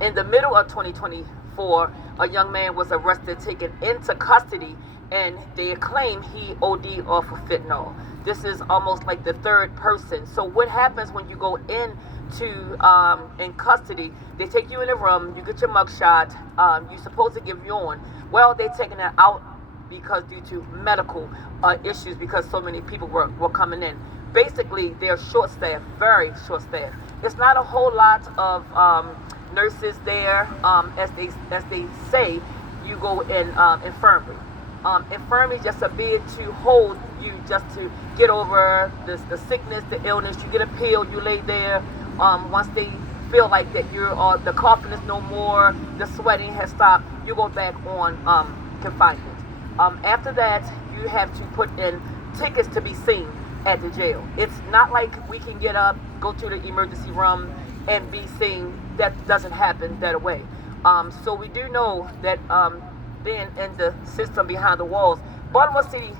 In the middle of 2024, a young man was arrested, taken into custody, and they claim he OD'd off of fentanyl. This is almost like the third person. So what happens when you go in custody? They take you in a room, you get your mugshot, you're supposed to give urine. Well, they're taking it out because due to medical issues, because so many people were coming in. Basically, they're short-staffed, very short-staffed. It's not a whole lot of nurses there. As they say, you go in infirmary. Infirmary just a bed to hold you, just to get over the sickness, the illness. You get a pill, you lay there. Once they feel like that the coughing is no more, the sweating has stopped, you go back on confinement. After that, you have to put in tickets to be seen. at the jail. It's not like we can get up, go to the emergency room, and be seen. That doesn't happen that way. So we do know that being in the system behind the walls, Baltimore City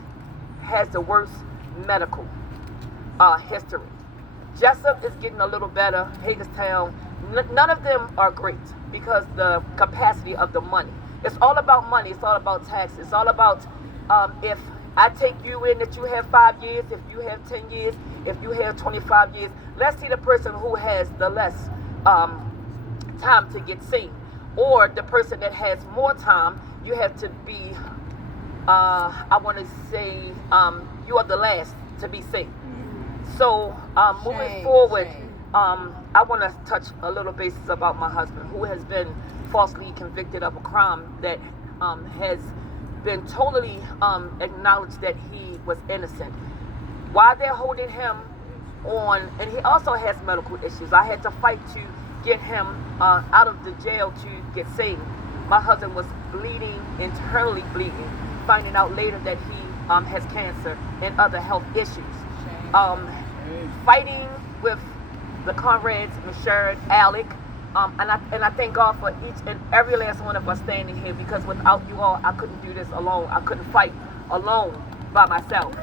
has the worst medical history. Jessup is getting a little better. Hagerstown, none of them are great because the capacity of the money. It's all about money. It's all about taxes. It's all about if I take you in that you have 5 years, if you have 10 years, if you have 25 years, let's see the person who has the less time to get seen. Or the person that has more time, you have to be, I want to say, you are the last to be seen. So moving forward, I want to touch a little basis about my husband, who has been falsely convicted of a crime that has been totally acknowledged that he was innocent. While they're holding him on, and he also has medical issues, I had to fight to get him out of the jail to get saved. My husband was bleeding, internally bleeding, finding out later that he has cancer and other health issues. Fighting with the comrades, Michelle, Alec, and I thank God for each and every last one of us standing here, because without you all, I couldn't do this alone. I couldn't fight alone by myself.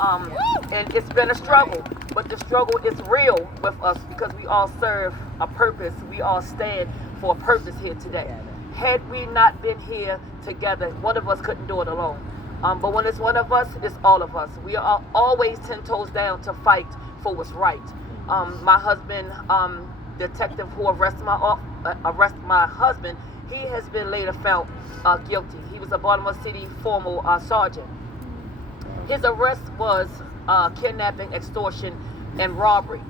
And it's been a struggle, but the struggle is real with us because we all serve a purpose. We all stand for a purpose here today. Had we not been here together, one of us couldn't do it alone. But when it's one of us, it's all of us. We are always 10 toes down to fight for what's right. My husband, detective who arrested my husband, he has been later found guilty. He was a Baltimore City former sergeant. His arrest was kidnapping, extortion, and robbery.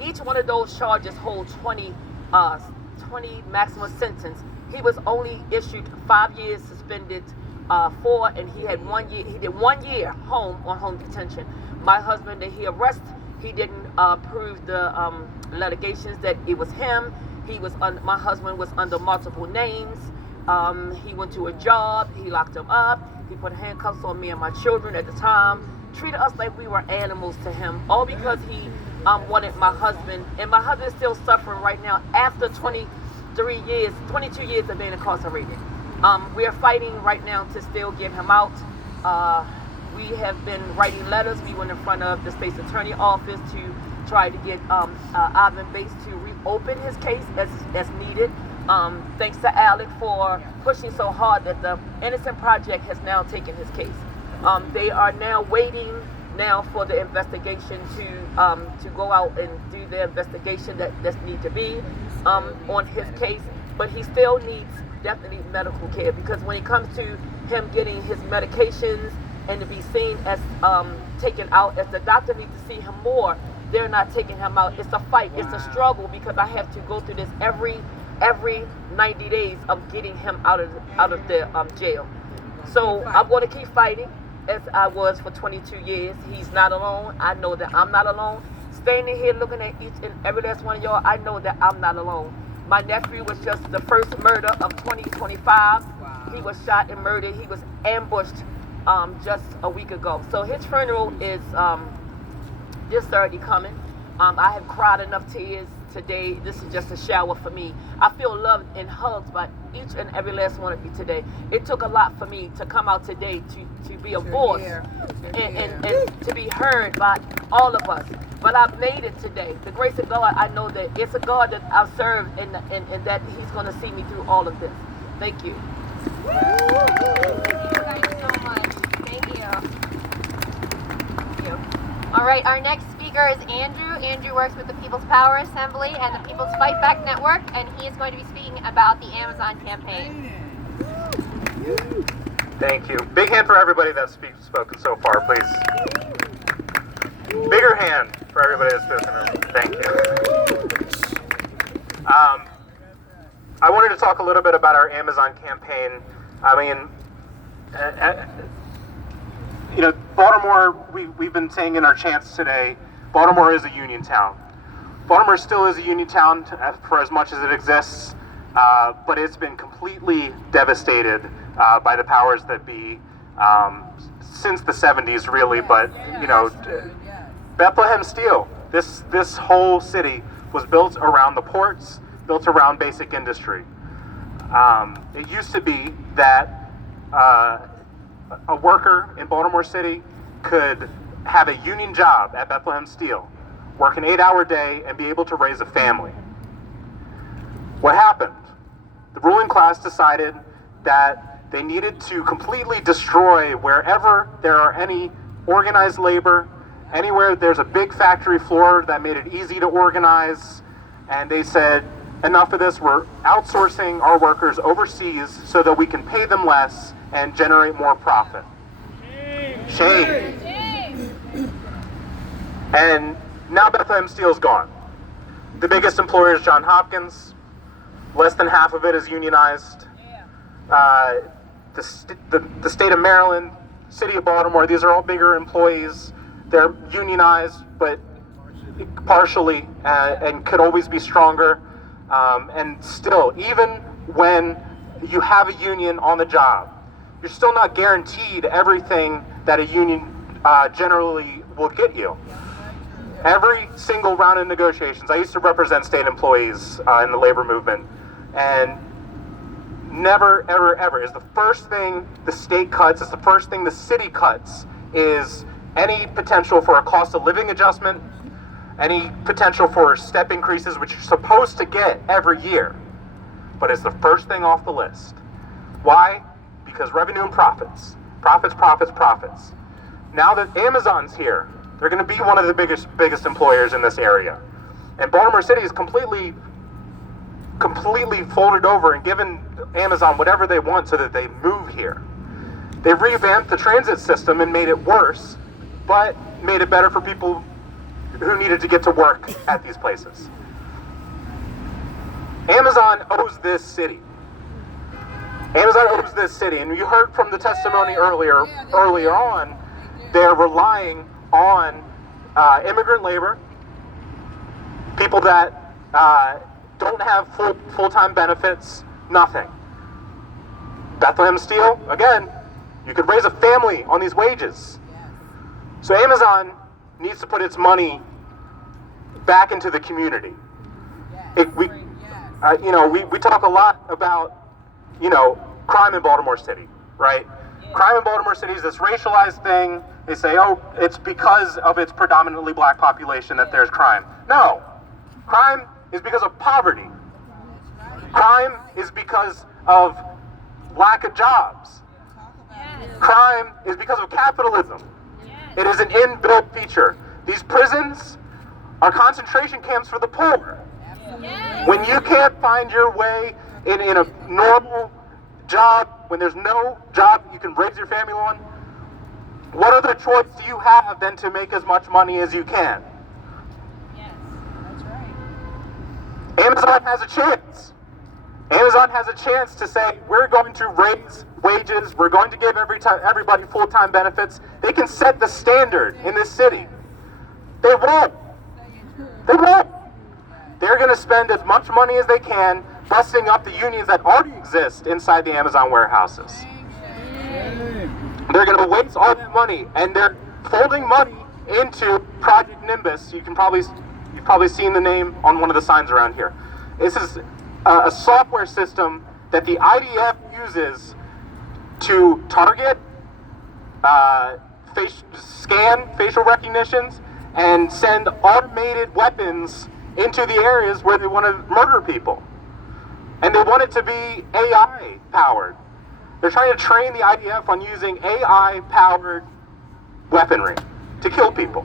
Each one of those charges hold 20 maximum sentence. He was only issued 5 years suspended, 4, and he had 1 year. He did 1 year home on home detention. My husband that he arrested, he didn't prove the allegations that it was him. My husband was under multiple names. He went to a job. He locked him up. He put handcuffs on me and my children at the time. Treated us like we were animals to him, all because he wanted my husband. And my husband is still suffering right now after 22 years of being incarcerated. We are fighting right now to still get him out. We have been writing letters. We went in front of the state's attorney office to try to get Ivan Bates to reopen his case as needed. Thanks to Alec for pushing so hard that the Innocent Project has now taken his case. They are now waiting now for the investigation to go out and do the investigation that's need to be on his case. But he still needs definitely medical care, because when it comes to him getting his medications and to be seen as taken out, as the doctor needs to see him more, they're not taking him out. It's a fight. It's a struggle, because I have to go through this every 90 days of getting him out of the jail. So I'm going to keep fighting as I was for 22 years. He's not alone. I know that I'm not alone. Standing here looking at each and every last one of y'all, I know that I'm not alone. My nephew was just the first murder of 2025. He was shot and murdered. He was ambushed just a week ago. So his funeral is just already coming. I have cried enough tears today. This is just a shower for me. I feel loved and hugged by each and every last one of you today. It took a lot for me to come out today to be a voice and to be heard by all of us. But I've made it today. The grace of God, I know that it's a God that I've served and that He's going to see me through all of this. Thank you. Thank you so much. Thank you. All right, our next speaker is Andrew. Andrew works with the People's Power Assembly and the People's Fight Back Network, and he is going to be speaking about the Amazon campaign. Thank you. Big hand for everybody that's spoken so far, please. Bigger hand for everybody that's spoken. Thank you. I wanted to talk a little bit about our Amazon campaign. I mean, Baltimore, we've been saying in our chants today, Baltimore is a union town. Baltimore still is a union town for as much as it exists, but it's been completely devastated by the powers that be since the 70s, really. But Bethlehem Steel, this whole city was built around the ports, built around basic industry. It used to be that a worker in Baltimore City could have a union job at Bethlehem Steel, work an 8-hour day, and be able to raise a family. What happened? The ruling class decided that they needed to completely destroy wherever there are any organized labor, anywhere there's a big factory floor that made it easy to organize, and they said, enough of this, we're outsourcing our workers overseas so that we can pay them less and generate more profit. Shame. And now Bethlehem Steel's gone. The biggest employer is Johns Hopkins. Less than half of it is unionized. The state of Maryland, city of Baltimore, these are all bigger employees. They're unionized, but partially, and could always be stronger. And still, even when you have a union on the job, you're still not guaranteed everything that a union generally will get you. Every single round of negotiations, I used to represent state employees in the labor movement, and never, ever, ever is the first thing the state cuts, is the first thing the city cuts, is any potential for a cost of living adjustment, any potential for step increases, which you're supposed to get every year. But it's the first thing off the list. Why? Because revenue and profits. Profits, profits, profits. Now that Amazon's here, they're going to be one of the biggest employers in this area. And Baltimore City is completely folded over and given Amazon whatever they want so that they move here. They've revamped the transit system and made it worse, but made it better for people who needed to get to work at these places. Amazon owes this city. Amazon owes this city, and you heard from the testimony earlier on, they're relying on immigrant labor, people that don't have full-time benefits, nothing. Bethlehem Steel, again, you could raise a family on these wages. So Amazon needs to put its money back into the community. We talk a lot about, crime in Baltimore City, right? Crime in Baltimore City is this racialized thing. They say, oh, it's because of its predominantly black population that there's crime. No, crime is because of poverty. Crime is because of lack of jobs. Crime is because of capitalism. It is an inbuilt feature. These prisons are concentration camps for the poor. When you can't find your way in a normal job, when there's no job you can raise your family on, what other choice do you have than to make as much money as you can? Yes, that's right. Amazon has a chance. Amazon has a chance to say, we're going to raise wages, we're going to give everybody full-time benefits. They can set the standard in this city. They won't. They won't. They're going to spend as much money as they can busting up the unions that already exist inside the Amazon warehouses. They're going to waste all that money, and they're folding money into Project Nimbus. You've probably seen the name on one of the signs around here. This is a software system that the IDF uses to target, scan facial recognitions, and send automated weapons into the areas where they want to murder people. And they want it to be AI powered. They're trying to train the IDF on using AI powered weaponry to kill people.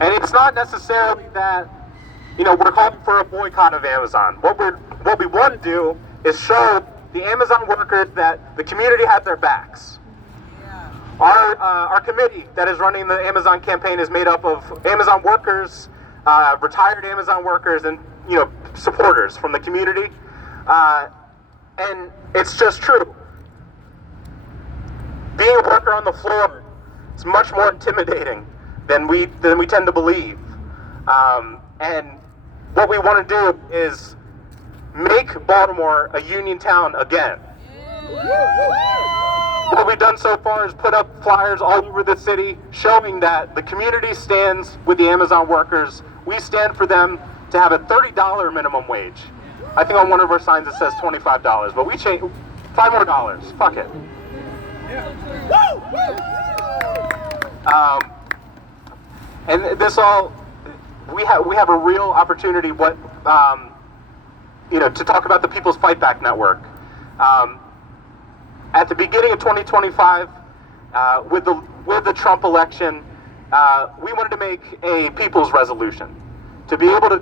And it's not necessarily that, we're calling for a boycott of Amazon. What we want to do is show the Amazon workers that the community has their backs. Our committee that is running the Amazon campaign is made up of Amazon workers, retired Amazon workers, and supporters from the community. And it's just true. Being a worker on the floor is much more intimidating than we tend to believe. And what we want to do is make Baltimore a union town again. What we've done so far is put up flyers all over the city showing that the community stands with the Amazon workers. We stand for them to have a $30 minimum wage. I think on one of our signs it says $25, but we change $5 more. Fuck it. And this all, we have a real opportunity. To talk about the People's Fight Back Network. At the beginning of 2025, with the Trump election, we wanted to make a people's resolution to be able to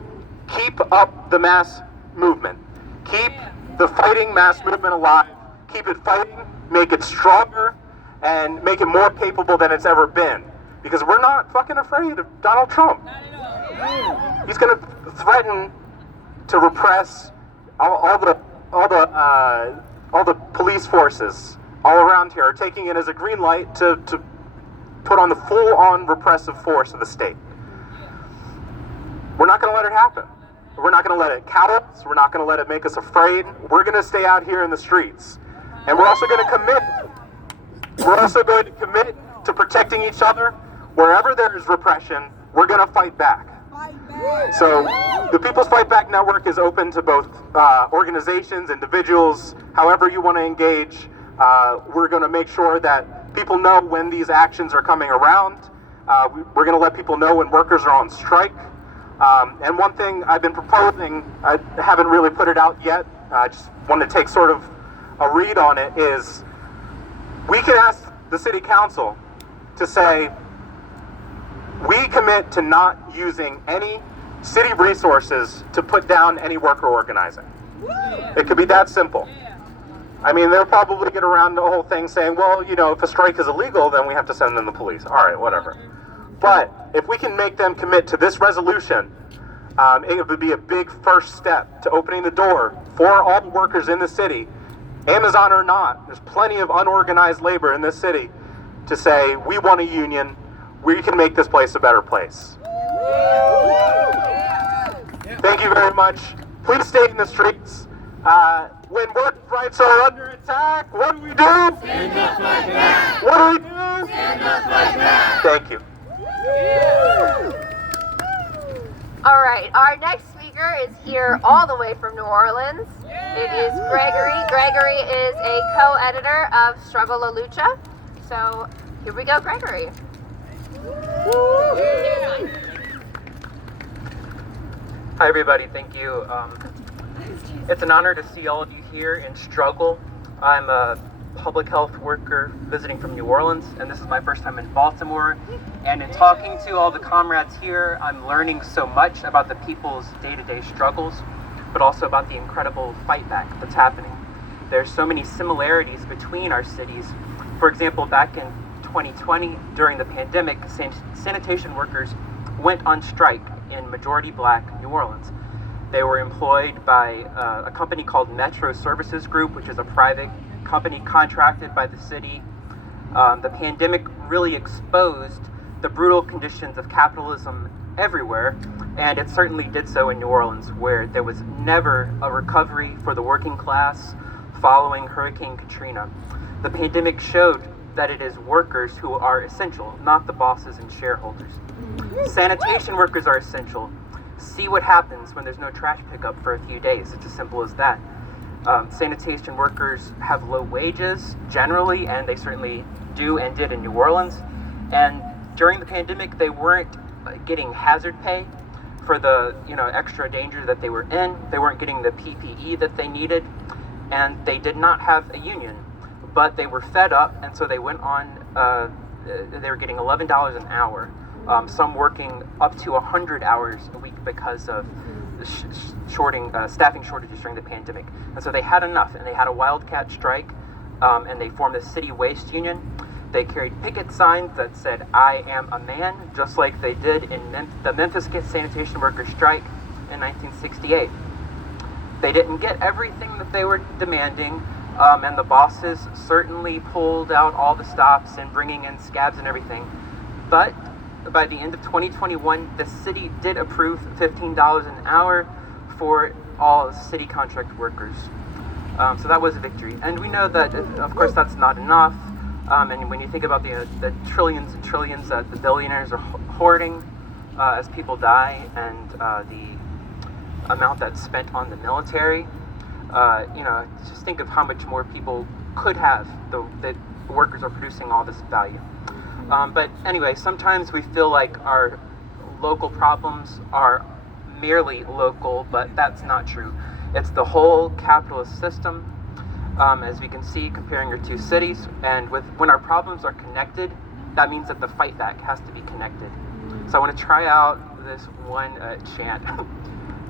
keep up the mass movement, keep the fighting mass movement alive, keep it fighting, make it stronger, and make it more capable than it's ever been. Because we're not fucking afraid of Donald Trump. He's going to threaten to repress all the police forces all around here are taking it as a green light to put on the full-on repressive force of the state. We're not going to let it happen. We're not going to let it cow us. We're not going to let it make us afraid. We're going to stay out here in the streets. And we're also going to commit to protecting each other. Wherever there is repression, we're going to fight back. So the People's Fight Back Network is open to both organizations, individuals, however you want to engage. We're going to make sure that people know when these actions are coming around. We're going to let people know when workers are on strike. And one thing I've been proposing, I haven't really put it out yet, I just want to take sort of a read on it, is we can ask the city council to say, we commit to not using any city resources to put down any worker organizing. It could be that simple. I mean, they'll probably get around the whole thing saying, well, if a strike is illegal, then we have to send in the police. All right, whatever. But if we can make them commit to this resolution, it would be a big first step to opening the door for all the workers in the city, Amazon or not. There's plenty of unorganized labor in this city to say, we want a union. We can make this place a better place. Thank you very much. Please stay in the streets. When workers' rights are under attack, what do we do? Stand up, fight back. What do we do? Stand up, fight back. Thank you. All right, our next speaker is here all the way from New Orleans. It is Gregory. Gregory is a co-editor of Struggle La Lucha. So here we go, Gregory. Hi everybody, thank you. It's an honor to see all of you here in Struggle. I'm a public health worker visiting from New Orleans, and this is my first time in Baltimore. And in talking to all the comrades here, I'm learning so much about the people's day-to-day struggles, but also about the incredible fight back that's happening. There's so many similarities between our cities. For example, back in 2020, during the pandemic, sanitation workers went on strike in majority black New Orleans. They were employed by a company called Metro Services Group, which is a private company contracted by the city. The pandemic really exposed the brutal conditions of capitalism everywhere, and it certainly did so in New Orleans, where there was never a recovery for the working class following Hurricane Katrina. The pandemic showed that it is workers who are essential, not the bosses and shareholders. Sanitation workers are essential. See what happens when there's no trash pickup for a few days. It's as simple as that. Sanitation workers have low wages generally, and they certainly do and did in New Orleans. And during the pandemic, they weren't getting hazard pay for the extra danger that they were in. They weren't getting the PPE that they needed, and they did not have a union. But they were fed up, and so they went on. They were getting $11 an hour. Some working up to 100 hours a week because of the staffing shortages during the pandemic. And so they had enough, and they had a wildcat strike, and they formed the city waste union. They carried picket signs that said, "I am a man," just like they did in the Memphis sanitation workers strike in 1968. They didn't get everything that they were demanding, and the bosses certainly pulled out all the stops and bringing in scabs and everything. But by the end of 2021, the city did approve $15 an hour for all city contract workers. So that was a victory. And we know that, of course, that's not enough. And when you think about the trillions and trillions that the billionaires are hoarding as people die, and the amount that's spent on the military, just think of how much more people could have that workers are producing all this value. But anyway, sometimes we feel like our local problems are merely local, but that's not true. It's the whole capitalist system, as we can see comparing our two cities. And when our problems are connected, that means that the fight back has to be connected. So I want to try out this one chant.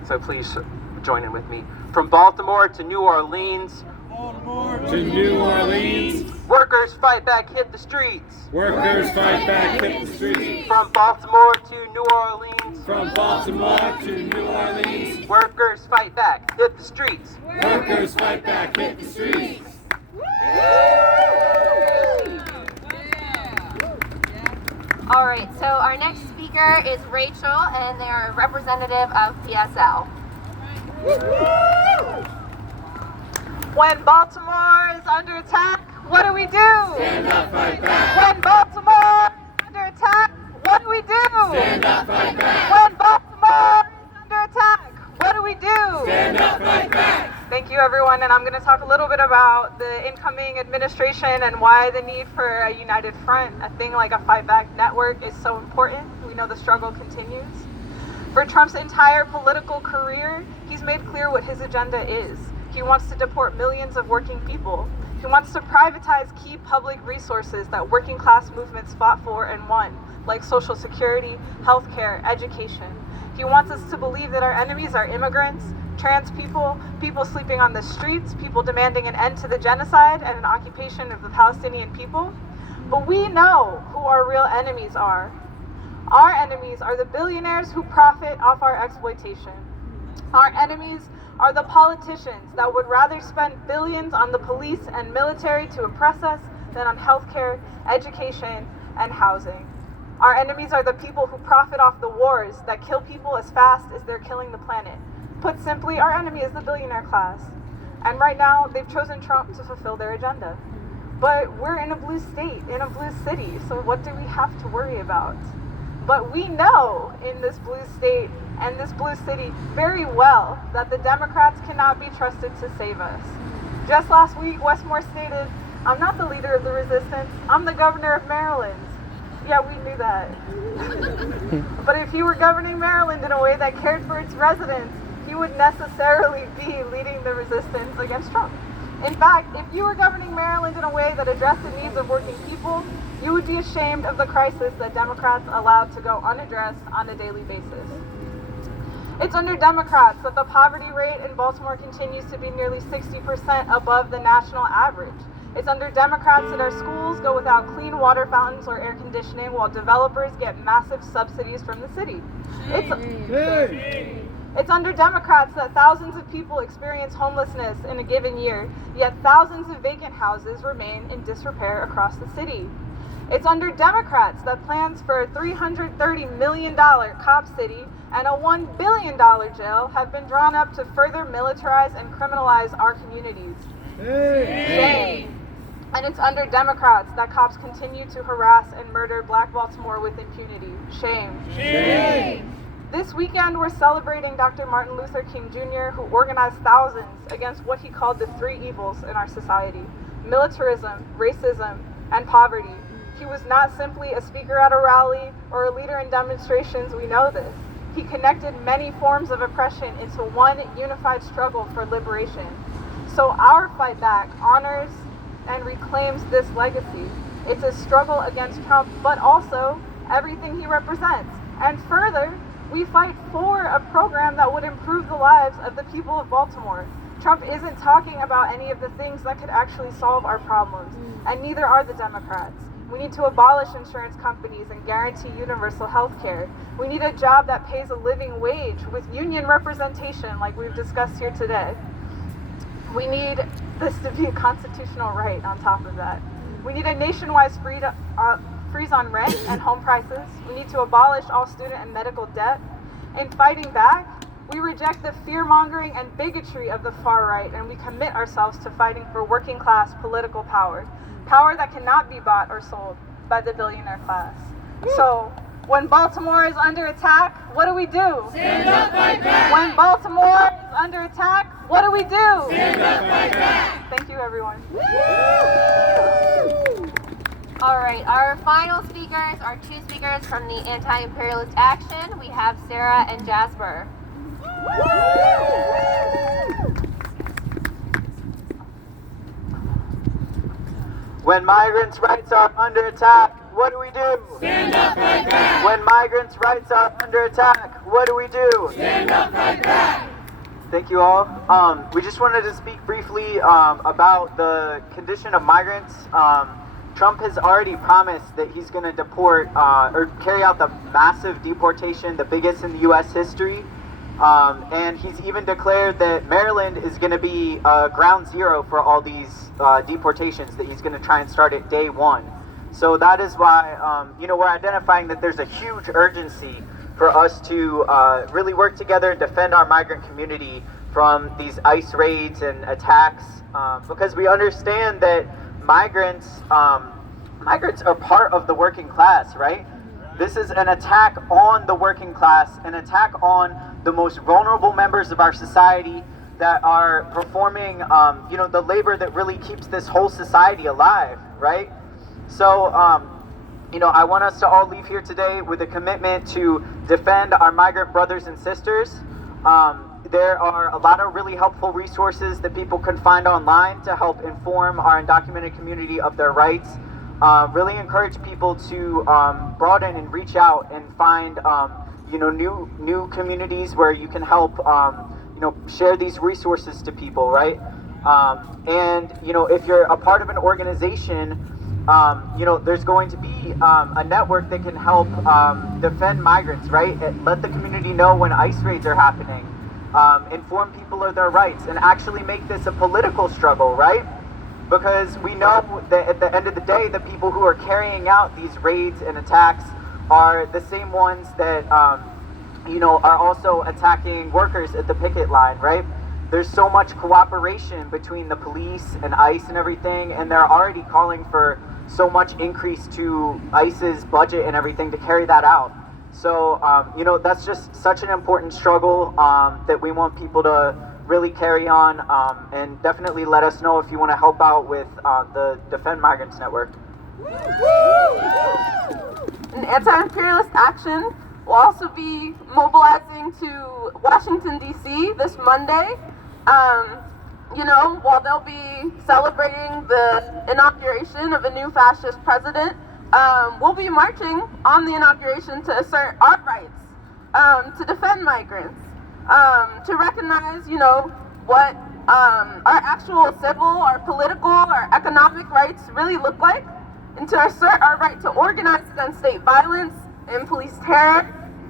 So please join in with me. From Baltimore to New Orleans. Baltimore to New Orleans. Workers fight back, hit the streets. Workers fight back, hit the streets. From Baltimore to New Orleans. From Baltimore to New Orleans. Workers fight back, hit the streets. Workers fight back, hit the streets. All right, so our next speaker is Rachel, and they are a representative of PSL. When Baltimore is under attack, what do we do? Stand up, fight back. When Baltimore is under attack, what do we do? Stand up, fight back. When Baltimore is under attack, what do we do? Stand up, fight back. Thank you, everyone, and I'm going to talk a little bit about the incoming administration and why the need for a united front, a thing like a fight back network, is so important. We know the struggle continues. For Trump's entire political career, he's made clear what his agenda is. He wants to deport millions of working people. He wants to privatize key public resources that working class movements fought for and won, like Social Security, healthcare, education. He wants us to believe that our enemies are immigrants, trans people, people sleeping on the streets, people demanding an end to the genocide and an occupation of the Palestinian people. But we know who our real enemies are. Our enemies are the billionaires who profit off our exploitation. Our enemies are the politicians that would rather spend billions on the police and military to oppress us than on healthcare, education, and housing. Our enemies are the people who profit off the wars that kill people as fast as they're killing the planet. Put simply, our enemy is the billionaire class. And right now, they've chosen Trump to fulfill their agenda. But we're in a blue state, in a blue city, so what do we have to worry about? But we know in this blue state and this blue city very well that the Democrats cannot be trusted to save us. Just last week, Westmore stated, "I'm not the leader of the resistance, I'm the governor of Maryland." Yeah, we knew that. But if he were governing Maryland in a way that cared for its residents, he would necessarily be leading the resistance against Trump. In fact, if you were governing Maryland in a way that addressed the needs of working people, you would be ashamed of the crisis that Democrats allowed to go unaddressed on a daily basis. It's under Democrats that the poverty rate in Baltimore continues to be nearly 60% above the national average. It's under Democrats that our schools go without clean water fountains or air conditioning while developers get massive subsidies from the city. It's under Democrats that thousands of people experience homelessness in a given year, yet thousands of vacant houses remain in disrepair across the city. It's under Democrats that plans for a $330 million cop city and a $1 billion jail have been drawn up to further militarize and criminalize our communities. Shame. And it's under Democrats that cops continue to harass and murder Black Baltimore with impunity. Shame. Shame. This weekend, we're celebrating Dr. Martin Luther King Jr., who organized thousands against what he called the three evils in our society: militarism, racism, and poverty. He was not simply a speaker at a rally or a leader in demonstrations, we know this. He connected many forms of oppression into one unified struggle for liberation. So our fight back honors and reclaims this legacy. It's a struggle against Trump, but also everything he represents. And further, we fight for a program that would improve the lives of the people of Baltimore. Trump isn't talking about any of the things that could actually solve our problems, and neither are the Democrats. We need to abolish insurance companies and guarantee universal health care. We need a job that pays a living wage with union representation like we've discussed here today. We need this to be a constitutional right on top of that. We need a nationwide freeze on rent and home prices. We need to abolish all student and medical debt. In fighting back, We reject the fear-mongering and bigotry of the far right, and we commit ourselves to fighting for working-class political power. Power that cannot be bought or sold by the billionaire class. So, when Baltimore is under attack, what do we do? Stand up, fight back. When Baltimore is under attack, what do we do? Stand up, fight back. Thank you, everyone. All right, our final speakers are two speakers from the Anti-Imperialist Action. We have Sarah and Jasper. When migrants' rights are under attack, what do we do? Stand up, fight back. When migrants' rights are under attack, what do we do? Stand up, fight back. Thank you all. We just wanted to speak briefly about the condition of migrants. Trump has already promised that he's going to deport or carry out the massive deportation, the biggest in the U.S. history. And he's even declared that Maryland is going to be ground zero for all these deportations, that he's going to try and start at day one. So that is why, we're identifying that there's a huge urgency for us to really work together and defend our migrant community from these ICE raids and attacks, because we understand that migrants are part of the working class, right? This is an attack on the working class, an attack on the most vulnerable members of our society that are performing, the labor that really keeps this whole society alive, right? So, I want us to all leave here today with a commitment to defend our migrant brothers and sisters. There are a lot of really helpful resources that people can find online to help inform our undocumented community of their rights. Really encourage people to broaden and reach out and find new communities where you can help share these resources to people, right? And if you're a part of an organization, there's going to be a network that can help defend migrants, right? Let the community know when ICE raids are happening. Inform people of their rights and actually make this a political struggle, right? Because we know that at the end of the day, the people who are carrying out these raids and attacks are the same ones that, are also attacking workers at the picket line, right? There's so much cooperation between the police and ICE and everything, and they're already calling for so much increase to ICE's budget and everything to carry that out. So, that's just such an important struggle that we want people to really carry on, and definitely let us know if you want to help out with the Defend Migrants Network. An Anti-Imperialist Action will also be mobilizing to Washington, D.C. this Monday. While they'll be celebrating the inauguration of a new fascist president, we'll be marching on the inauguration to assert our rights, to defend migrants, to recognize, what our actual civil, our political, our economic rights really look like, and to assert our right to organize against state violence and police terror,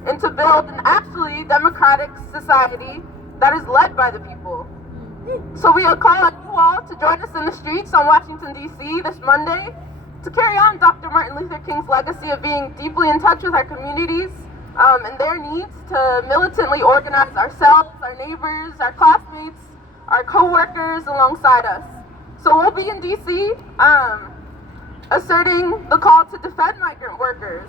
and to build an actually democratic society that is led by the people. So we call on you all to join us in the streets on Washington, D.C. this Monday to carry on Dr. Martin Luther King's legacy of being deeply in touch with our communities and their needs, to militantly organize ourselves, our neighbors, our classmates, our co-workers alongside us. So we'll be in D.C. Asserting the call to defend migrant workers,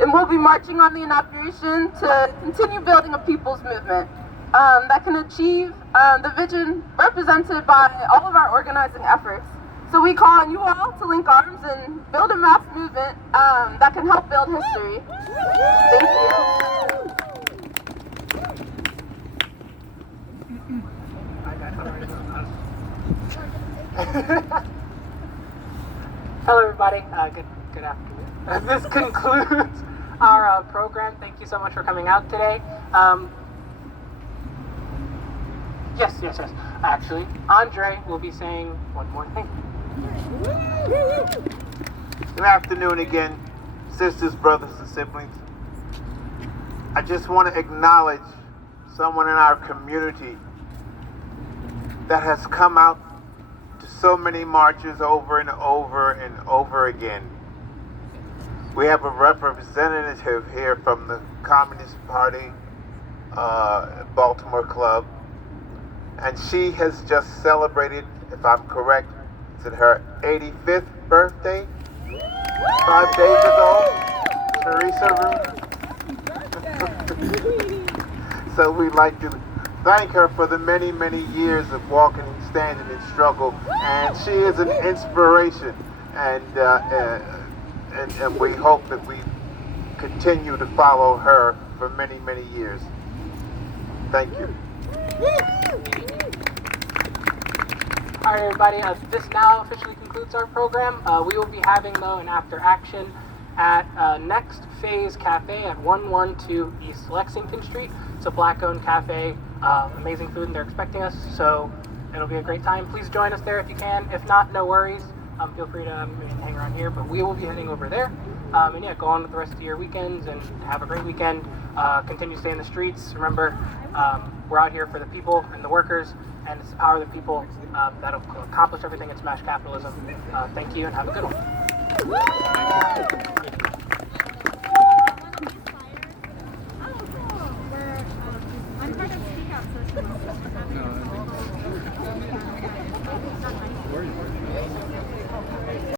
and we'll be marching on the inauguration to continue building a people's movement that can achieve the vision represented by all of our organizing efforts. So we call on you all to link arms and build a mass movement that can help build history. Thank you. Hello, everybody. Good afternoon. This concludes our program. Thank you so much for coming out today. Yes. Actually, Andre will be saying one more thing. Good afternoon again, sisters, brothers, and siblings. I just want to acknowledge someone in our community that has come out to so many marches over and over and over again. We have a representative here from the Communist Party Baltimore club, and she has just celebrated, if I'm correct, is it her 85th birthday? 5 days ago, Teresa Rooney. So we'd like to thank her for the many, many years of walking and standing in struggle, and she is an inspiration, and we hope that we continue to follow her for many, many years. Thank you. All right, everybody, this now officially concludes our program. We will be having, though, an after action at Next Phase Cafe at 112 East Lexington Street. It's a black-owned cafe, amazing food, and they're expecting us, so it'll be a great time. Please join us there if you can. If not, no worries. Feel free to hang around here, but we will be heading over there. And yeah, go on with the rest of your weekends and have a great weekend. Continue to stay in the streets. Remember, we're out here for the people and the workers, and it's the power of the people that'll accomplish everything and smash capitalism. Thank you, and have a good one.